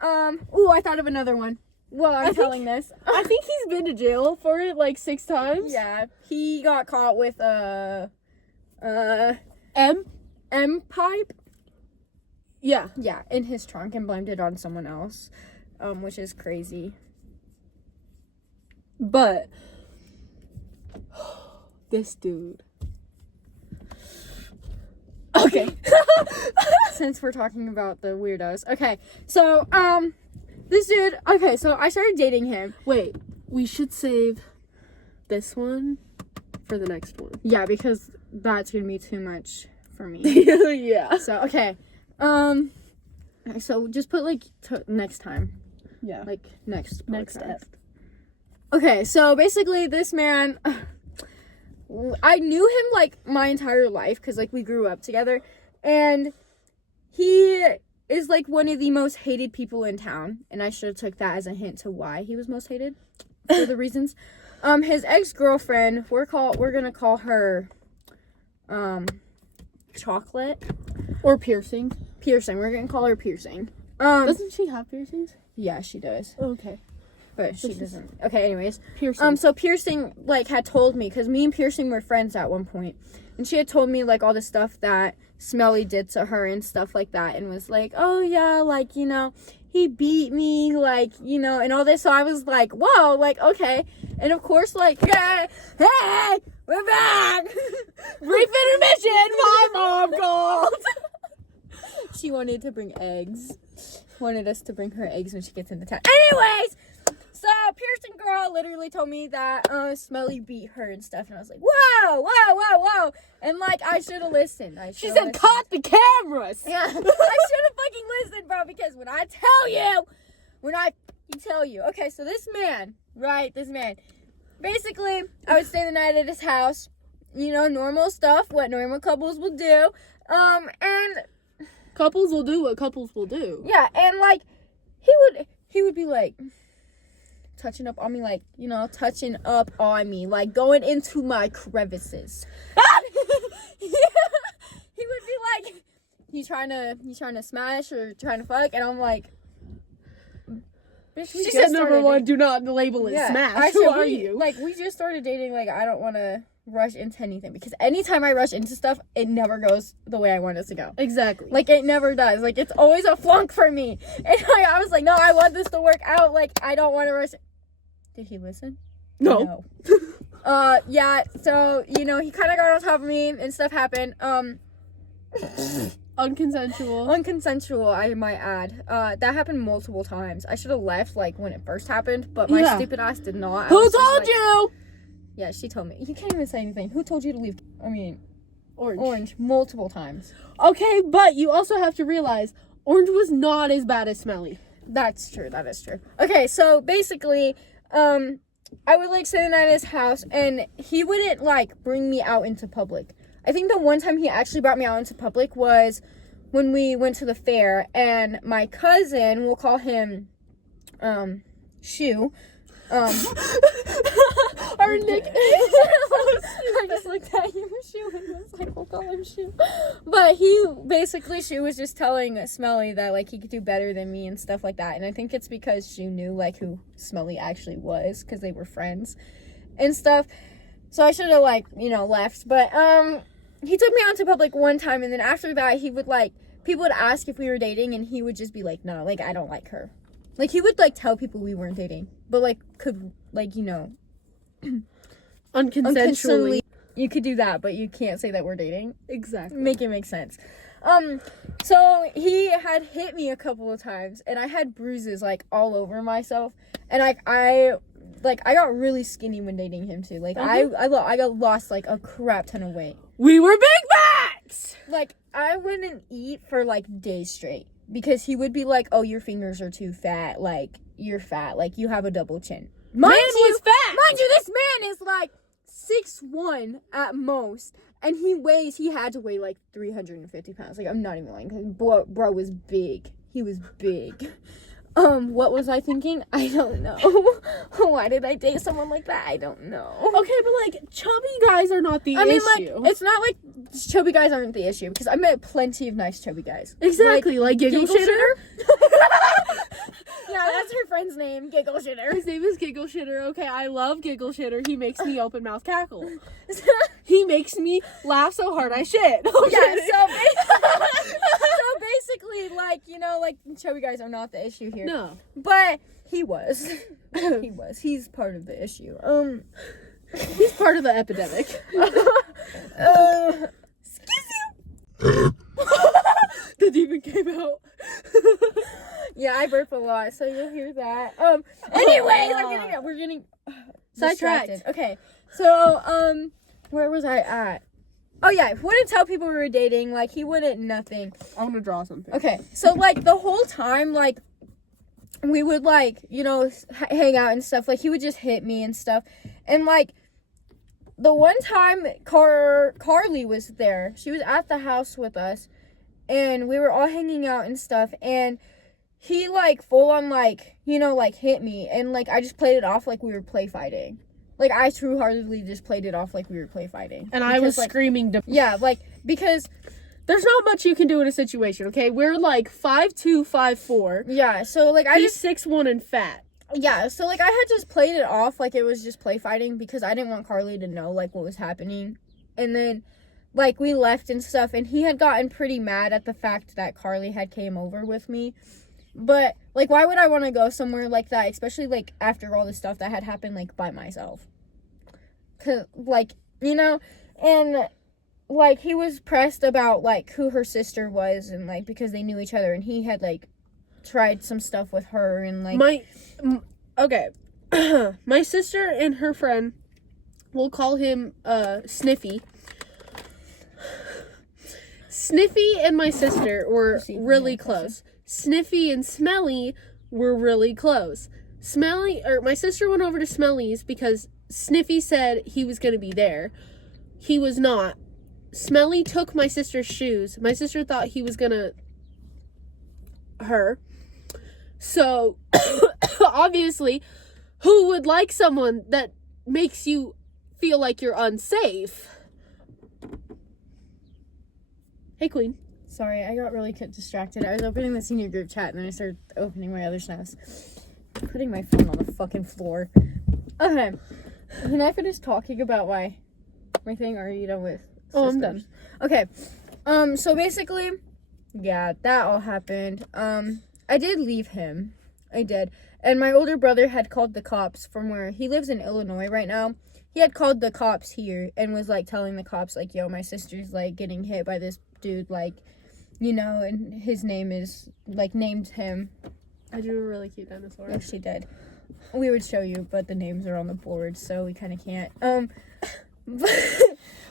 I thought of another one. Well, I'm telling this. I think he's been to jail for it like 6 times. Yeah, he got caught with M pipe. Yeah. Yeah, in his trunk and blamed it on someone else, which is crazy. But this dude. Okay. Since we're talking about the weirdos. Okay, so, this dude, okay, so I started dating him. Wait, we should save this one for the next one. Yeah, because that's gonna be too much for me. Yeah. So, okay, So just put like next time. Yeah. Like next Next podcast. step. Okay, so basically this man, I knew him like my entire life because like we grew up together, and he is like one of the most hated people in town, and I should have took that as a hint to why he was most hated for the reasons. His ex-girlfriend, we're gonna call her Chocolate Or piercing. Piercing. We're gonna call her Piercing. Doesn't she have piercings? Yeah, she does, Okay. but she doesn't. Okay, anyways. Piercing. So Piercing, like, had told me, because me and Piercing were friends at one point, and she had told me, like, all the stuff that Smelly did to her and stuff like that, and was like, oh, yeah, like, you know, he beat me, like, you know, and all this, so I was like, whoa, like, okay, and of course, like, hey, we're back! Brief intermission! My mom called! She wanted to bring eggs. Wanted us to bring her eggs when she gets into town. Anyways, so Piercing girl literally told me that Smelly beat her and stuff, and I was like, whoa, and like I should have listened. She said, "Cut the cameras." Yeah, I should have fucking listened, bro. Because when I tell you, okay, so this man, basically, I would stay the night at his house. You know, normal stuff, what normal couples will do, and. Couples will do what couples will do. Yeah, and like he would be like touching up on me, like, you know, touching up on me, like going into my crevices. He would be like, he's trying to smash or trying to fuck, and I'm like, bitch, She said number one, do not label it smash. Actually, Who are you? Like, we just started dating. Like, I don't want to rush into anything, because anytime I rush into stuff, it never goes the way I want it to go. Exactly. Like, it never does. Like, it's always a flunk for me. And like, I was like, no, I want this to work out. Like, I don't want to rush. Did he listen? No. Yeah, so, you know, he kind of got on top of me and stuff happened. Unconsensual, I might add. That happened multiple times. I should have left, like, when it first happened, but my stupid ass did not. Who told you? Yeah, she told me. You can't even say anything. Who told you to leave? I mean, Orange. Multiple times. Okay, but you also have to realize Orange was not as bad as Smelly. That's true. That is true. Okay, so basically, I would, like, stay the night at his house, and he wouldn't, like, bring me out into public. I think the one time he actually brought me out into public was when we went to the fair, and my cousin, we'll call him, Shoe, Our nick. I just looked at you, Shoe, and was like, we'll call him Shoe. But Shoe was just telling Smelly that, like, he could do better than me and stuff like that. And I think it's because Shoe knew, like, who Smelly actually was, because they were friends and stuff. So I should have, like, you know, left. But, he took me out to public one time, and then after that, he would, like, people would ask if we were dating, and he would just be like, no, like, I don't like her. Like, he would, like, tell people we weren't dating, but, like, could, like, you know, Unconsensually. You could do that, but you can't say that we're dating. Exactly. Make it make sense. So he had hit me a couple of times, and I had bruises, like, all over myself, and, like, I got really skinny when dating him, too. Like, I got lost, like, a crap ton of weight. We were big backs! Like, I wouldn't eat for, like, days straight. Because he would be like, oh, your fingers are too fat. Like, you're fat. Like, you have a double chin. Was fat! Mind you, this man is, like, 6'1" at most. And he had to weigh, like, 350 pounds. Like, I'm not even lying. 'Cause bro was big. He was big. What was I thinking? I don't know. Why did I date someone like that? I don't know. Okay, but, like, chubby guys are not the issue. I mean, like, it's not like chubby guys aren't the issue, because I met plenty of nice chubby guys. Exactly, like Giggle Shitter? Yeah, that's her friend's name, Giggle Shitter. His name is Giggle Shitter. Okay, I love Giggle Shitter. He makes me open mouth cackle. He makes me laugh so hard I shit. Yeah, so basically, like, you know, like, chubby guys are not the issue here. No. But he was. He's part of the issue. He's part of the epidemic. Excuse you. The demon came out. Yeah, I burp a lot, so you'll hear that. Anyways, we're getting Sidetracked. distracted. Okay, so, where was I at? Oh yeah, wouldn't tell people we were dating. Like, he wouldn't nothing. I want to draw something. Okay, so like the whole time, like, we would like, you know, hang out and stuff. Like, he would just hit me and stuff. And like, the one time Carly was there, she was at the house with us, and we were all hanging out and stuff, and he like full on like, you know, like hit me, and like I just played it off like we were play fighting. Like, I true-heartedly just played it off like we were play fighting. And I was like, screaming. yeah, like, because there's not much you can do in a situation, okay? We're like 5'2", 5'4". yeah, so like I He's just 6'1" and fat. yeah, so like I had just played it off like it was just play fighting because I didn't want Carly to know like what was happening. And then like we left and stuff, and he had gotten pretty mad at the fact that Carly had came over with me. But like, why would I want to go somewhere like that, especially like after all the stuff that had happened like by myself? Cause like, you know, and like he was pressed about like who her sister was, and like because they knew each other, and he had like tried some stuff with her, and like okay. My sister and her friend, we'll call him Sniffy. Sniffy and my sister were really close. Sniffy and Smelly were really close. My sister went over to Smelly's because Sniffy said he was going to be there. He was not. Smelly took my sister's shoes. My sister thought he was going to her. So, obviously, who would like someone that makes you feel like you're unsafe? Hey, Queen. sorry, I got really distracted. I was opening the senior group chat, and then I started opening my other snaps. Putting my phone on the fucking floor. Okay. Can I finish talking about my thing, or are you done with sisters? Oh, I'm done. Okay. So basically, yeah, that all happened. I did leave him. I did. And my older brother had called the cops from where he lives in Illinois right now. He had called the cops here and was like telling the cops like, yo, my sister's like getting hit by this dude, like, you know, and his name is like named him. I drew a really cute dinosaur. Yes, she did. We would show you, but the names are on the board, so we kind of can't.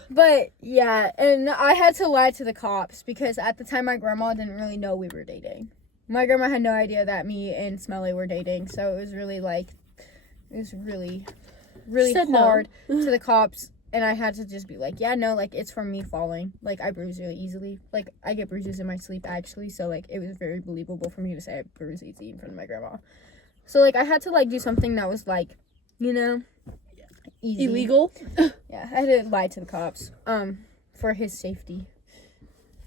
But yeah, and I had to lie to the cops because at the time my grandma didn't really know we were dating. My grandma had no idea that me and Smelly were dating, so it was really hard to the cops, and I had to just be like, yeah, no, like, it's from me falling. Like, I bruise really easily. Like, I get bruises in my sleep, actually, so, like, it was very believable for me to say I bruise easy in front of my grandma. So, like, I had to, like, do something that was, like, you know, easy. Illegal? Yeah, I had to lie to the cops, for his safety.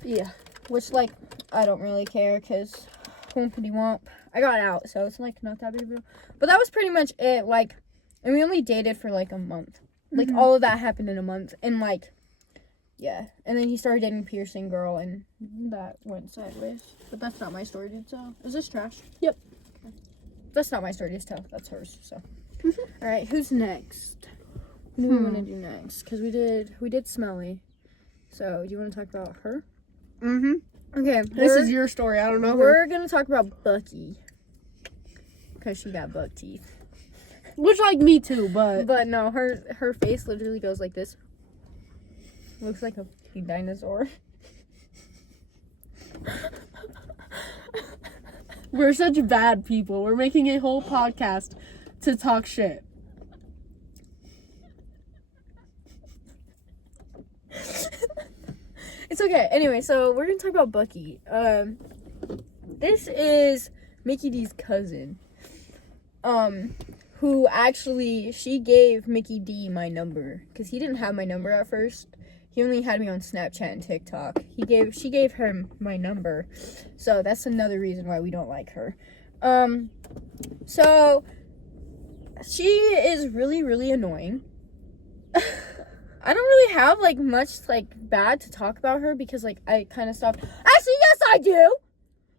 Yeah. Which, like, I don't really care, because whompity womp. I got out, so it's, like, not that big of a deal. But that was pretty much it, like, and we only dated for, like, a month. Like, all of that happened in a month, and, like, yeah. And then he started dating Piercing Girl, and that went sideways. But that's not my story to tell. Is this trash? Yep. Okay. That's not my story to tell. That's hers, so. Alright, who's next? What do we want to do next? Because we did Smelly. So, do you want to talk about her? Mm-hmm. Okay. This is your story. I don't know her. We're going to talk about Bucky. Because she got buck teeth. Which, like, me too, but... But no, her face literally goes like this. Looks like a dinosaur. We're such bad people. We're making a whole podcast to talk shit. It's okay. Anyway, so we're gonna talk about Bucky. This is Mickey D's cousin. Who actually, she gave Mickey D my number. Because he didn't have my number at first. He only had me on Snapchat and TikTok. She gave him my number. So that's another reason why we don't like her. So she is really, really annoying. I don't really have, like, much, like, bad to talk about her because, like, I kind of stopped. Actually, yes, I do!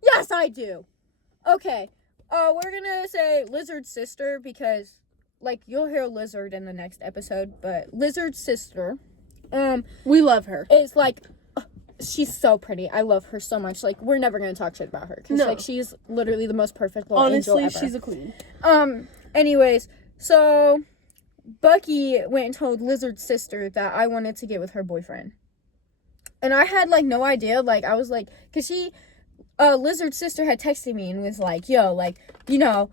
Yes, I do! Okay. We're gonna say Lizard's sister because, like, you'll hear Lizard in the next episode, but Lizard's sister, we love her. is, like, she's so pretty. I love her so much. Like, we're never gonna talk shit about her because, like, she's literally the most perfect little angel ever. Honestly, she's a queen. Anyways, so Bucky went and told Lizard's sister that I wanted to get with her boyfriend. And I had, like, no idea. Like, I was like, because Lizard's sister had texted me and was like, yo, like, you know,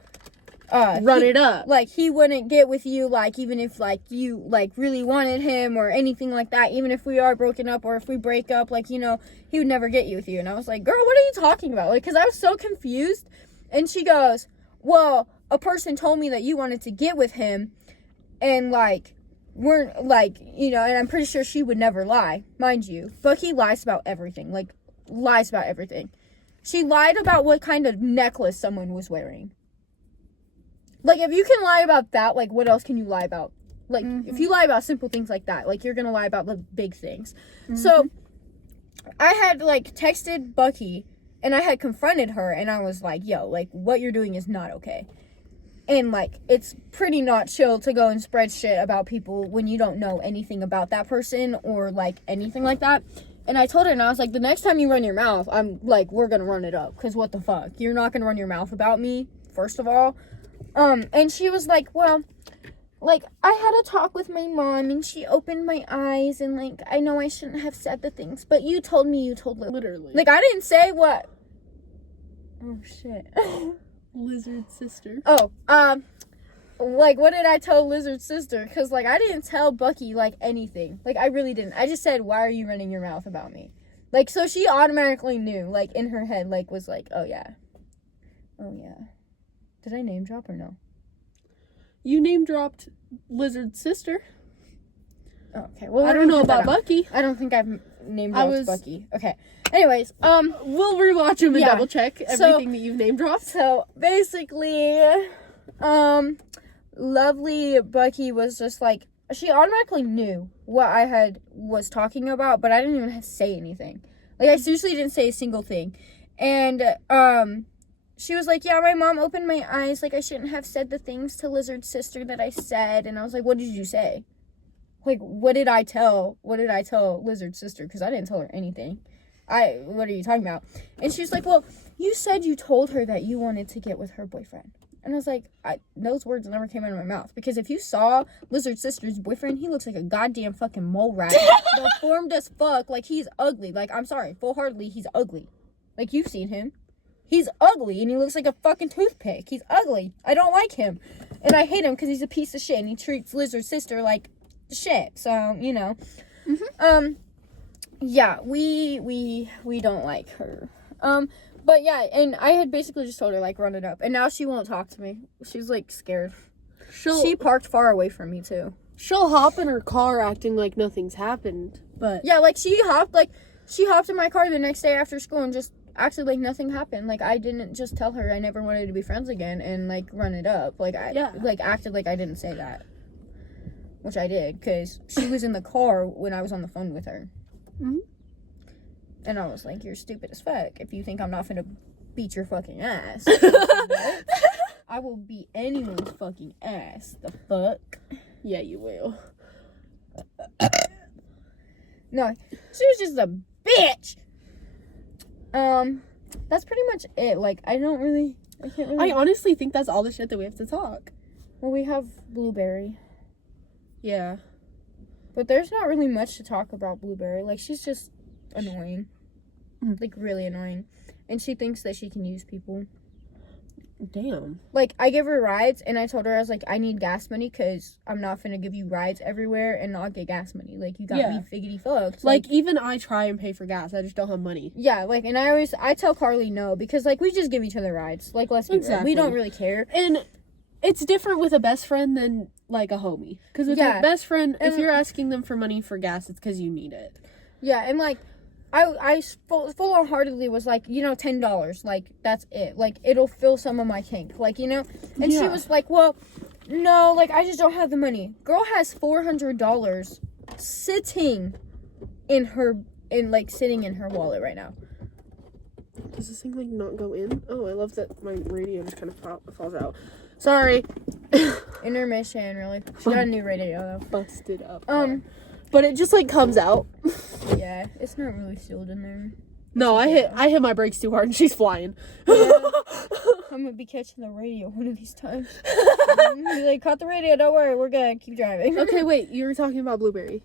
Run it up. like, he wouldn't get with you, like, even if, like, you, like, really wanted him or anything like that. Even if we are broken up or if we break up, like, you know, he would never get you with you. And I was like, girl, what are you talking about? Like, because I was so confused. And she goes, well, a person told me that you wanted to get with him. And, like, we're, like, you know, and I'm pretty sure she would never lie, mind you. Bucky lies about everything. Like, lies about everything. She lied about what kind of necklace someone was wearing. Like, if you can lie about that, like, what else can you lie about? Like, if you lie about simple things like that, like, you're gonna lie about the big things. So, I had, like, texted Bucky, and I had confronted her, and I was like, yo, like, what you're doing is not okay. And, like, it's pretty not chill to go and spread shit about people when you don't know anything about that person or, like, anything like that. And I told her, and I was like, the next time you run your mouth, I'm, like, we're gonna run it up. Because what the fuck? You're not gonna run your mouth about me, first of all. And she was like, well, like, I had a talk with my mom, and she opened my eyes, and, like, I know I shouldn't have said the things, but you told me you told Literally. Like, I didn't say what. Oh, shit. Lizard's sister. Oh, like, what did I tell Lizard's sister? Because, like, I didn't tell Bucky, like, anything. Like, I really didn't. I just said, why are you running your mouth about me? Like, so she automatically knew, like, in her head, like, was like, oh, yeah. Oh, yeah. Did I name drop or no? You name dropped Lizard's sister. Oh, okay. Well, I don't know about Bucky. I don't think I've name dropped Bucky. Okay. Anyways, we'll rewatch him and yeah. double check everything that you've name dropped. So basically, lovely Bucky was just like, she automatically knew what I was talking about, but I didn't even have to say anything. Like, I seriously didn't say a single thing. And she was like, yeah, my mom opened my eyes, like, I shouldn't have said the things to Lizard's sister that I said. And I was like, what did you say? Like, what did I tell Lizard's sister? Because I didn't tell her anything. What are you talking about? And she was like, well, you said you told her that you wanted to get with her boyfriend. And I was like, those words never came out of my mouth. Because if you saw Lizard's sister's boyfriend, he looks like a goddamn fucking mole rat. Deformed as fuck. Like, he's ugly. Like, I'm sorry. Full-heartedly, he's ugly. Like, you've seen him. He's ugly, and he looks like a fucking toothpick. He's ugly. I don't like him. And I hate him because he's a piece of shit, and he treats Lizard's sister like shit. So, you know. Yeah, we don't like her. But yeah, and I had basically just told her, like, run it up. And now she won't talk to me. She's, like, scared. She parked far away from me, too. She'll hop in her car acting like nothing's happened, but... Yeah, like, she hopped in my car the next day after school and just acted like nothing happened. Like, I didn't just tell her I never wanted to be friends again and, like, run it up. Like, like, acted like I didn't say that. Which I did, because she was in the car when I was on the phone with her. And I was like, you're stupid as fuck if you think I'm not finna beat your fucking ass. I will beat anyone's fucking ass. The fuck? Yeah, you will. No, she was just a bitch. That's pretty much it. Like, I can't really... I honestly think that's all the shit that we have to talk. Well, we have Blueberry. Yeah. But there's not really much to talk about Blueberry. Like, she's just annoying. Like, really annoying. And she thinks that she can use people. Damn. Like, I give her rides, and I told her, I was like, I need gas money, because I'm not finna give you rides everywhere and not get gas money. Like, you got me figgity fucked. Like, even I try and pay for gas. I just don't have money. Yeah, like, and I tell Carly no, because, like, we just give each other rides. Like, let's be real. We don't really care. And it's different with a best friend than, like, a homie. Because with your best friend, if you're asking them for money for gas, it's because you need it. Yeah, and, like, I full-on-heartedly was like, you know, $10. Like, that's it. Like, it'll fill some of my tank. Like, you know? And she was like, well, no, like, I just don't have the money. Girl has $400 sitting in her wallet right now. Does this thing, like, not go in? Oh, I love that my radio just kind of falls out. Sorry. Intermission, really. She got a new radio, though. Busted up. But it just, like, comes out. Yeah, it's not really sealed in there. No, I hit my brakes too hard and she's flying. Yeah. I'm gonna be catching the radio one of these times. Be like, caught the radio, don't worry, we're good, keep driving. Okay, wait, you were talking about Blueberry.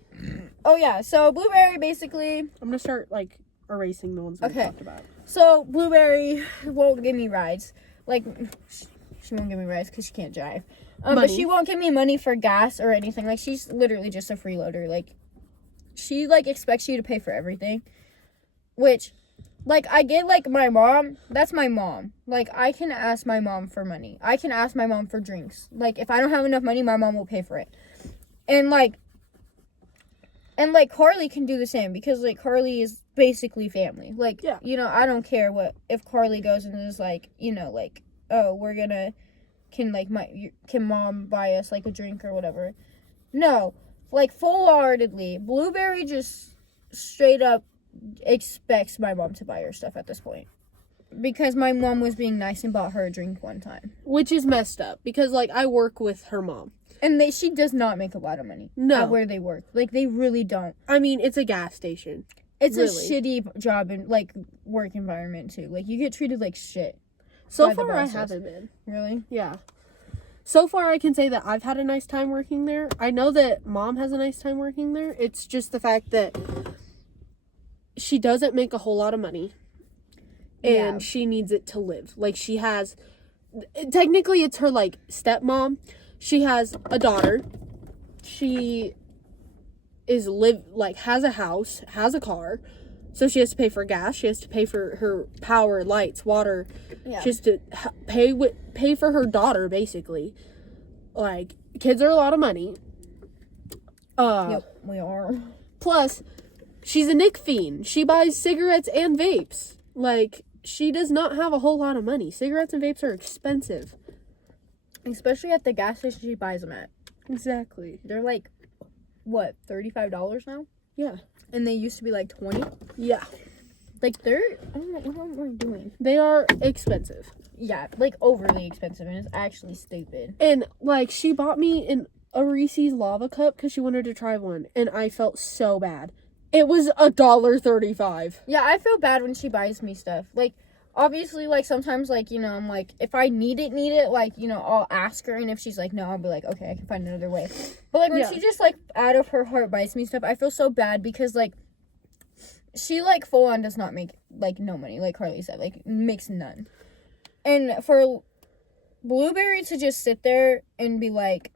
Oh, yeah. So, Blueberry, basically... I'm gonna start, like, erasing the ones we Okay. talked about. So, Blueberry won't give me rides. Like, she won't give me rides because she can't drive. But Money. she won't give me money for gas or anything. Like, she's literally just a freeloader. Like, she, like, expects you to pay for everything. Which, like, I get, like, my mom. That's my mom. Like, I can ask my mom for money. I can ask my mom for drinks. Like, if I don't have enough money, my mom will pay for it. And, like, Carly can do the same because, like, Carly is basically family. Like, Yeah. you know, I don't care if Carly goes and is like, you know, like, oh, can mom buy us, like, a drink or whatever? No. Like, full-heartedly, Blueberry just straight up expects my mom to buy her stuff at this point. Because my mom was being nice and bought her a drink one time. Which is messed up because, like, I work with her mom. And she does not make a lot of money. No. At where they work. Like, they really don't. I mean, it's a gas station. It's really. a shitty job and, like, work environment, too. Like, you get treated like shit. So by the far, I bosses. haven't been. Really? Yeah. So far, I can say that I've had a nice time working there. I know that Mom has a nice time working there. It's just the fact that she doesn't make a whole lot of money. And Yeah. she needs it to live. Like, she has... Technically, it's her, like, stepmom. She has a daughter. She has a house, has a car. So she has to pay for gas. She has to pay for her power, lights, water. Yeah. She has to pay for her daughter, basically. Like, kids are a lot of money. Yep, we are. Plus, she's a Nick fiend. She buys cigarettes and vapes. Like, she does not have a whole lot of money. Cigarettes and vapes are expensive. Especially at the gas station she buys them at. Exactly. They're like, what, $35 now? Yeah. And they used to be like 20. Yeah. Like, I don't know, what am I doing? They are expensive. Yeah, like overly expensive, and it's actually stupid. And, like, she bought me a Reese's lava cup because she wanted to try one. And I felt so bad. It was $1.35. Yeah, I feel bad when she buys me stuff. Like, obviously, like, sometimes, like, you know, I'm like, if I need it, like, you know, I'll ask her, and if she's like, no, I'll be like, okay, I can find another way. But, like, when she just, like, out of her heart buys me stuff, I feel so bad because, like, she, like, full on does not make, like, no money, like Carly said, like, makes none. And for Blueberry to just sit there and be like...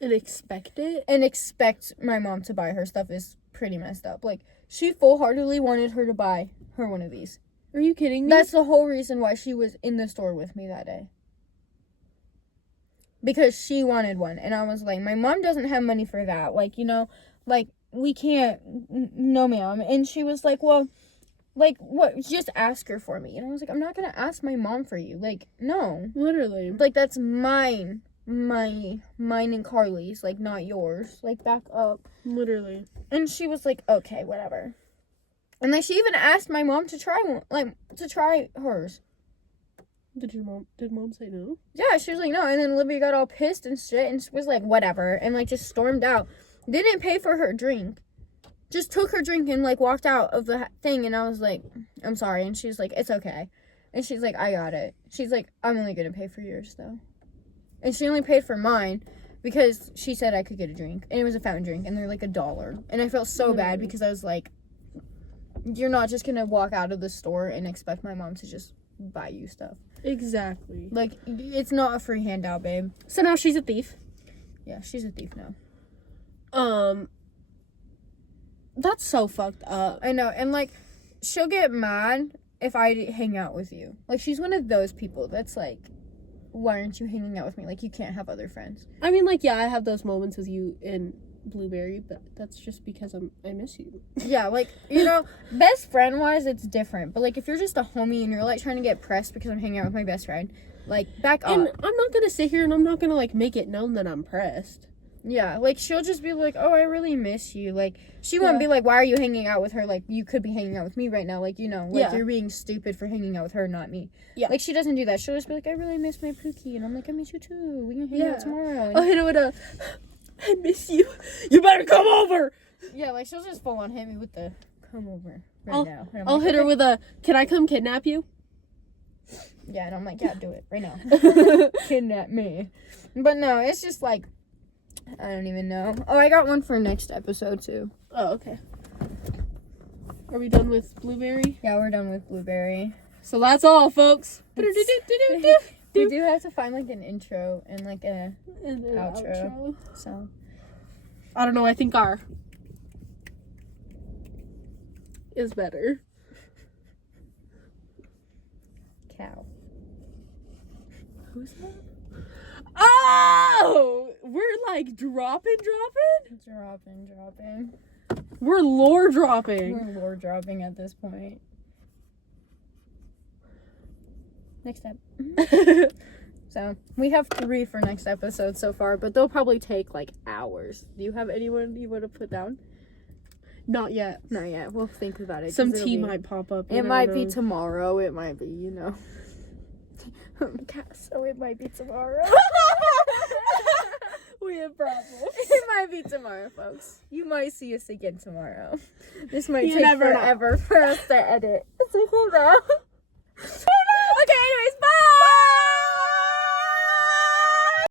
And expect it? And expect my mom to buy her stuff is pretty messed up. Like, she full-heartedly wanted her to buy her one of these. Are you kidding me? That's the whole reason why she was in the store with me that day. Because she wanted one. And I was like, my mom doesn't have money for that. Like, you know, like, we can't. No, ma'am. And she was like, well, like, what? Just ask her for me. And I was like, I'm not going to ask my mom for you. Like, no. Literally. Like, that's mine. Mine and Carly's. Like, not yours. Like, back up. Literally. And she was like, okay, whatever. And then she even asked my mom to try one, like, to try hers. Did mom say no? Yeah, she was like, no. And then Olivia got all pissed and shit, and she was like, whatever, and, like, just stormed out. Didn't pay for her drink. Just took her drink and, like, walked out of the thing, and I was like, I'm sorry. And she's like, it's okay. And she's like, I got it. She's like, I'm only gonna pay for yours, though. And she only paid for mine because she said I could get a drink. And it was a fountain drink, and they're, like, $1. And I felt so bad because I was like, you're not just gonna walk out of the store and expect my mom to just buy you stuff. Exactly. Like, it's not a free handout, babe. So now she's a thief. Yeah, she's a thief now. That's so fucked up. I know, and, like, she'll get mad if I hang out with you. Like, she's one of those people that's like, why aren't you hanging out with me? Like, you can't have other friends. I mean, like, yeah, I have those moments with you in Blueberry, but that's just because I miss you. Yeah, like, you know, best friend-wise, it's different. But, like, if you're just a homie and you're, like, trying to get pressed because I'm hanging out with my best friend, like, back up. And I'm not gonna sit here and I'm not gonna, like, make it known that I'm pressed. Yeah, like, she'll just be like, oh, I really miss you. Like, she won't be like, why are you hanging out with her? Like, you could be hanging out with me right now. Like, you know, like, you're being stupid for hanging out with her, not me. Yeah. Like, she doesn't do that. She'll just be like, I really miss my Pookie. And I'm like, I miss you too. We can hang out tomorrow. And I'll hit her with a, I miss you. You better come over. yeah, like, she'll just full on hit me with the come over now. And I'm I'll like, hit her okay. with a, can I come kidnap you? Yeah, and I'm like, yeah, do it right now. Kidnap me. But no, it's just like, I don't even know. Oh, I got one for next episode too. Oh, okay. Are we done with Blueberry? Yeah, we're done with Blueberry. So that's all, folks. We do have to find like an intro and like a And then outro. So I don't know. I think our is better. cow. Who's that? Oh, we're like dropping. Dropping. We're lore dropping. We're lore dropping at this point. Next up. So we have 3 for next episode so far, but they'll probably take like hours. Do you have anyone you want to put down? Not yet. Not yet. We'll think about it. Some 'cause tea it'll be- might pop up. It might be tomorrow. It might be, so it might be tomorrow. We have problems. It might be tomorrow, folks. You might see us again tomorrow. This might You take never know. forever for us to edit. It's okay though.